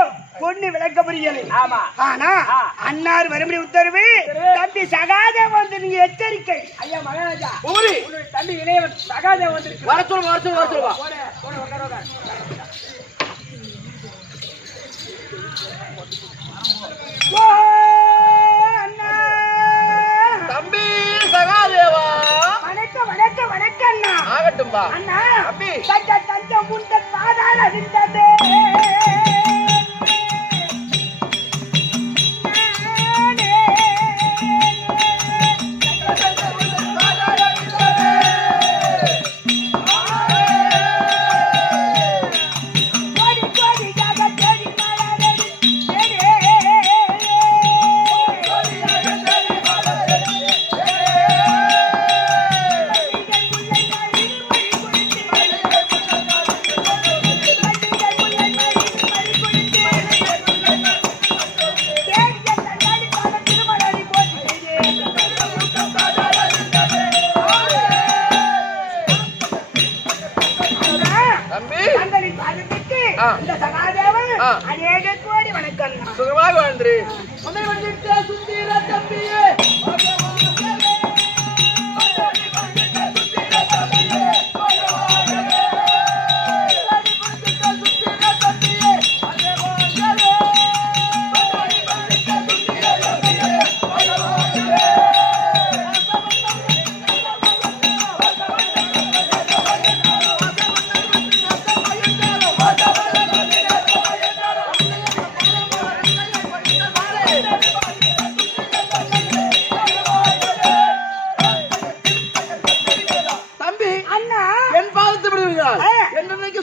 பொண்ணு விளக்க புரியலை. ஆனா அன்னார் வரும்படி உத்தரவு. தம்பி சகாதேவன் வந்து நீங்க எச்சரிக்கை. ஐயா மகாராஜா தம்பி இளையவன் சகாதேவன் வந்து வர சொல்லுவா. தம்பி சகாதேவா வணக்கம் அண்ணா. ஆகட்டும்பா அண்ணா தம்பி தஞ்ச முண்ட பாதாள விந்ததே சுகமாக வாழ்ந்துரு.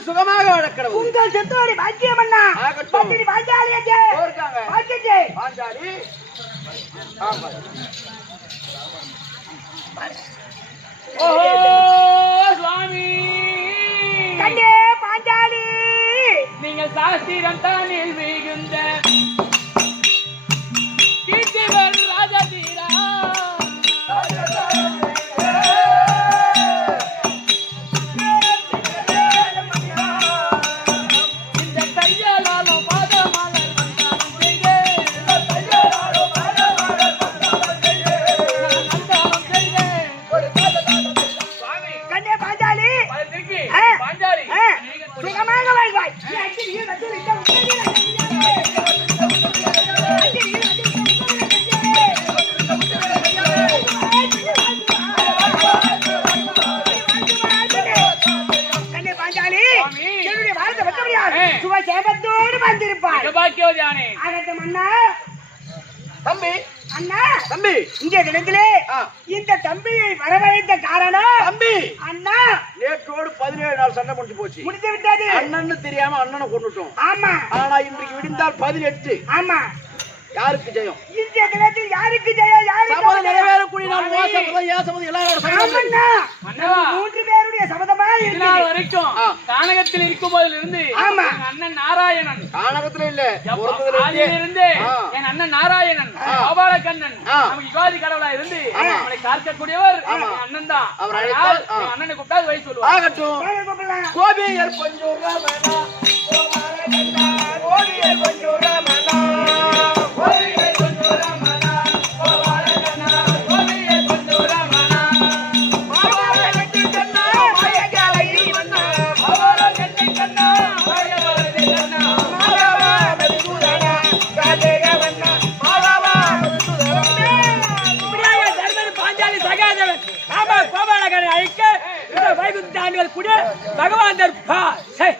சுகமாக வளர்க்கிறது உங்கள் செத்தோடி பாக்கியம் அண்ணா. பத்தினி பாஞ்சாலி அங்கே போர்க்காங்க. பாஞ்சாலி ஆமா. ஓஹோ சுவாமி கண்டே பாஞ்சாலி நீங்க எங்கள் சாஸ்திரம் தானில் மிகுந்த கீர்த்திவர் ராஜதீரா இந்த கையாலும் பாதமலர் வந்தாலும் செய்தேன் கண்ணே பாஞ்சாலி பாஞ்சாலி சுகமாக வாழ்வாய் கண்ணே பாஞ்சாலி என்னுடைய வாழ்க்கை வெற்றபடியாக சுப சேபத்தோடு வந்திருப்பார் பாக்கியோஜானே ஆகட்டும் அண்ணா தம்பி அண்ணா தம்பி இன்றைய தினத்திலே இந்த தம்பியை வரவழைத்த காரணம் தம்பி அண்ணா நேற்றோடு 17 நாள் சண்டை முடிஞ்சு போச்சு முடித்து விட்டது அண்ணன்னு தெரியாம அண்ணனை கொண்டுட்டோம் ஆமா ஆனா இன்றைக்கு விடிந்தால் 18 ஆமா யாருக்கு ஜெயம் இன்றைய தினத்தில் யாருக்கு ஜெயம் யாருக்கு சபதம் நிறைவேறக்கூடிய நாள் வாசப்பதம் ஏசபதம் எல்லாரோட சபதம் ஆமண்ணா அண்ணா மூன்று பேருடைய சபதமா நாள் இருக்கிறது வரைக்கும் கானகத்தில் இருக்கும் போதிலிருந்து ஆமா. என் அண்ணன் நாராயணன் கானகத்துல இல்ல ஆதியிலிருந்து என் அண்ணன் நாராயணன் கோபாலகண்ணன் ஆ. நமக்கு யுகாதி கடவுளா இருந்து நம்மளை காக்கக்கூடியவர் என் அண்ணன் தான் அவர் அதனால் அழைத்தால், என் அண்ணனை கூப்பிட்டா வழி சொல்லுவார் ஆகட்டும் வாங்க கூப்பிடலாம். கோபியர் கொஞ்சம் ரமணா கோபியர் கொஞ்சம் ரமணா கோபியர் கொஞ்சம் ரமணா கோபாலகண்ணா கோபியர் கொஞ்சம் ரமணா கோபாலகண்ணி கண்ணா மாயகாலை வண்ணா கோபாலகண்ணி கண்ணா மாயகாலை வண்ணா மாயவா மதுசூதனா காதேக வண்ணா மாயவா மதுசூதனா இப்படியாக தர்மன் பாஞ்சாலி சகாதேவன் ராம கோபாலகரை அழைக்க இந்த வைகுந்த ஆண்டுகள் கூட பகவான் தர்பா சை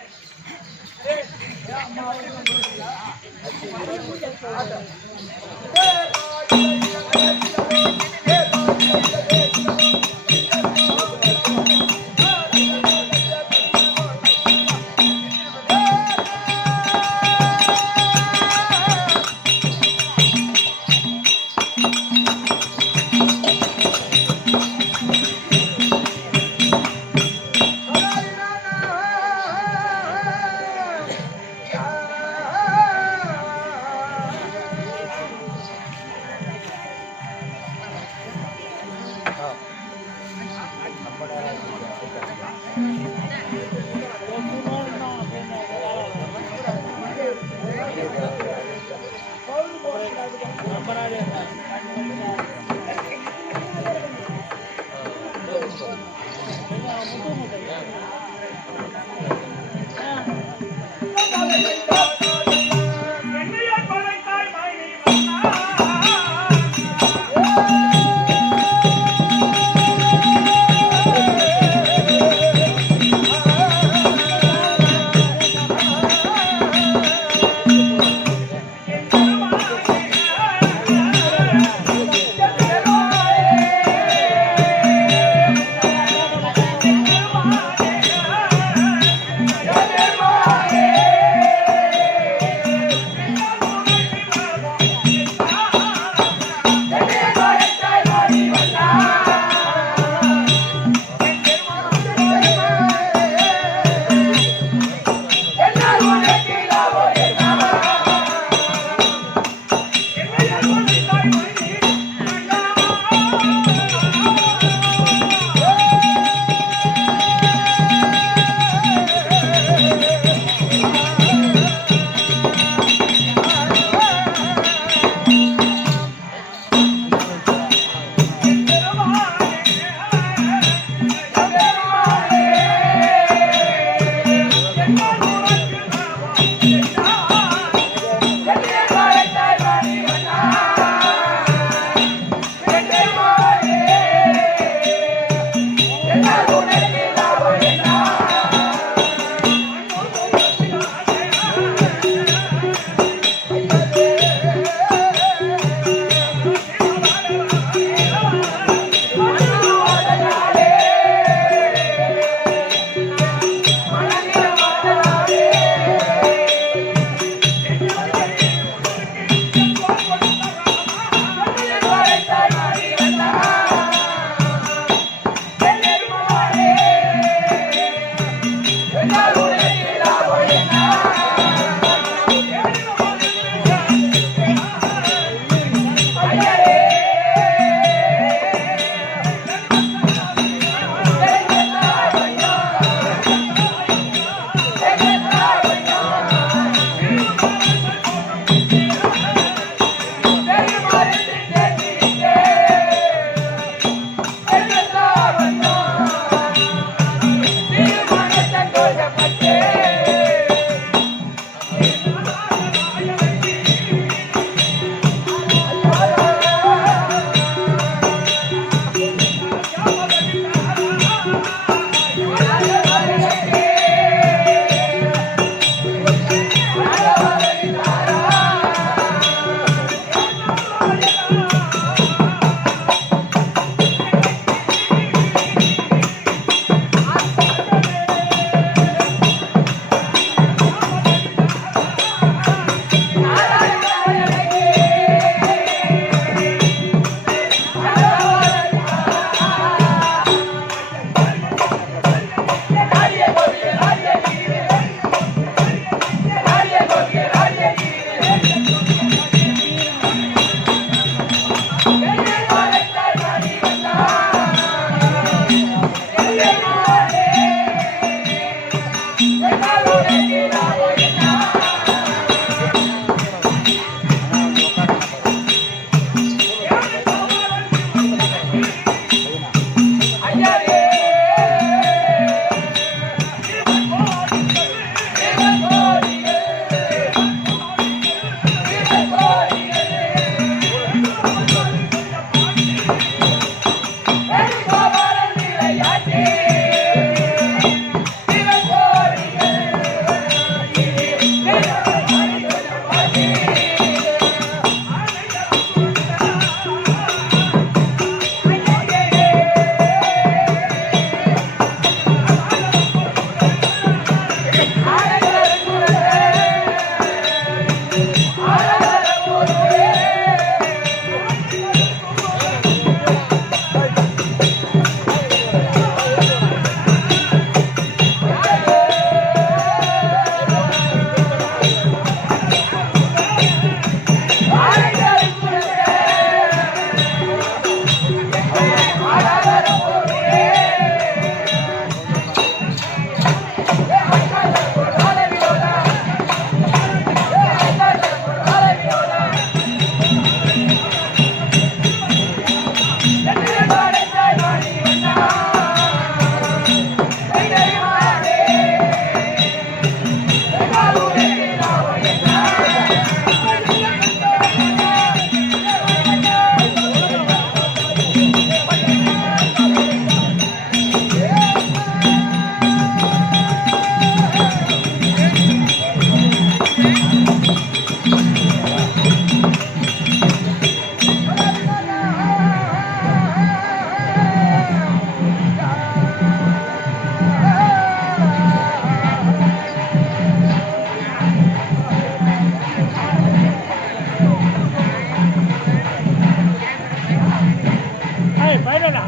பையனா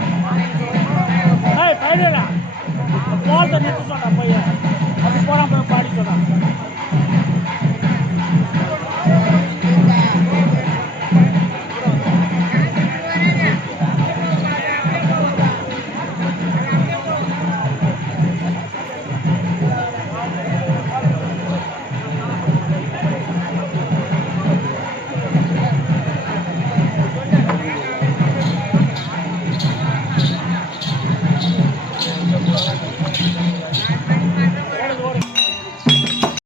போறத நிறுத்த சொன்னா பையன் அப்படி போறான் போய் பாடி சொன்னான்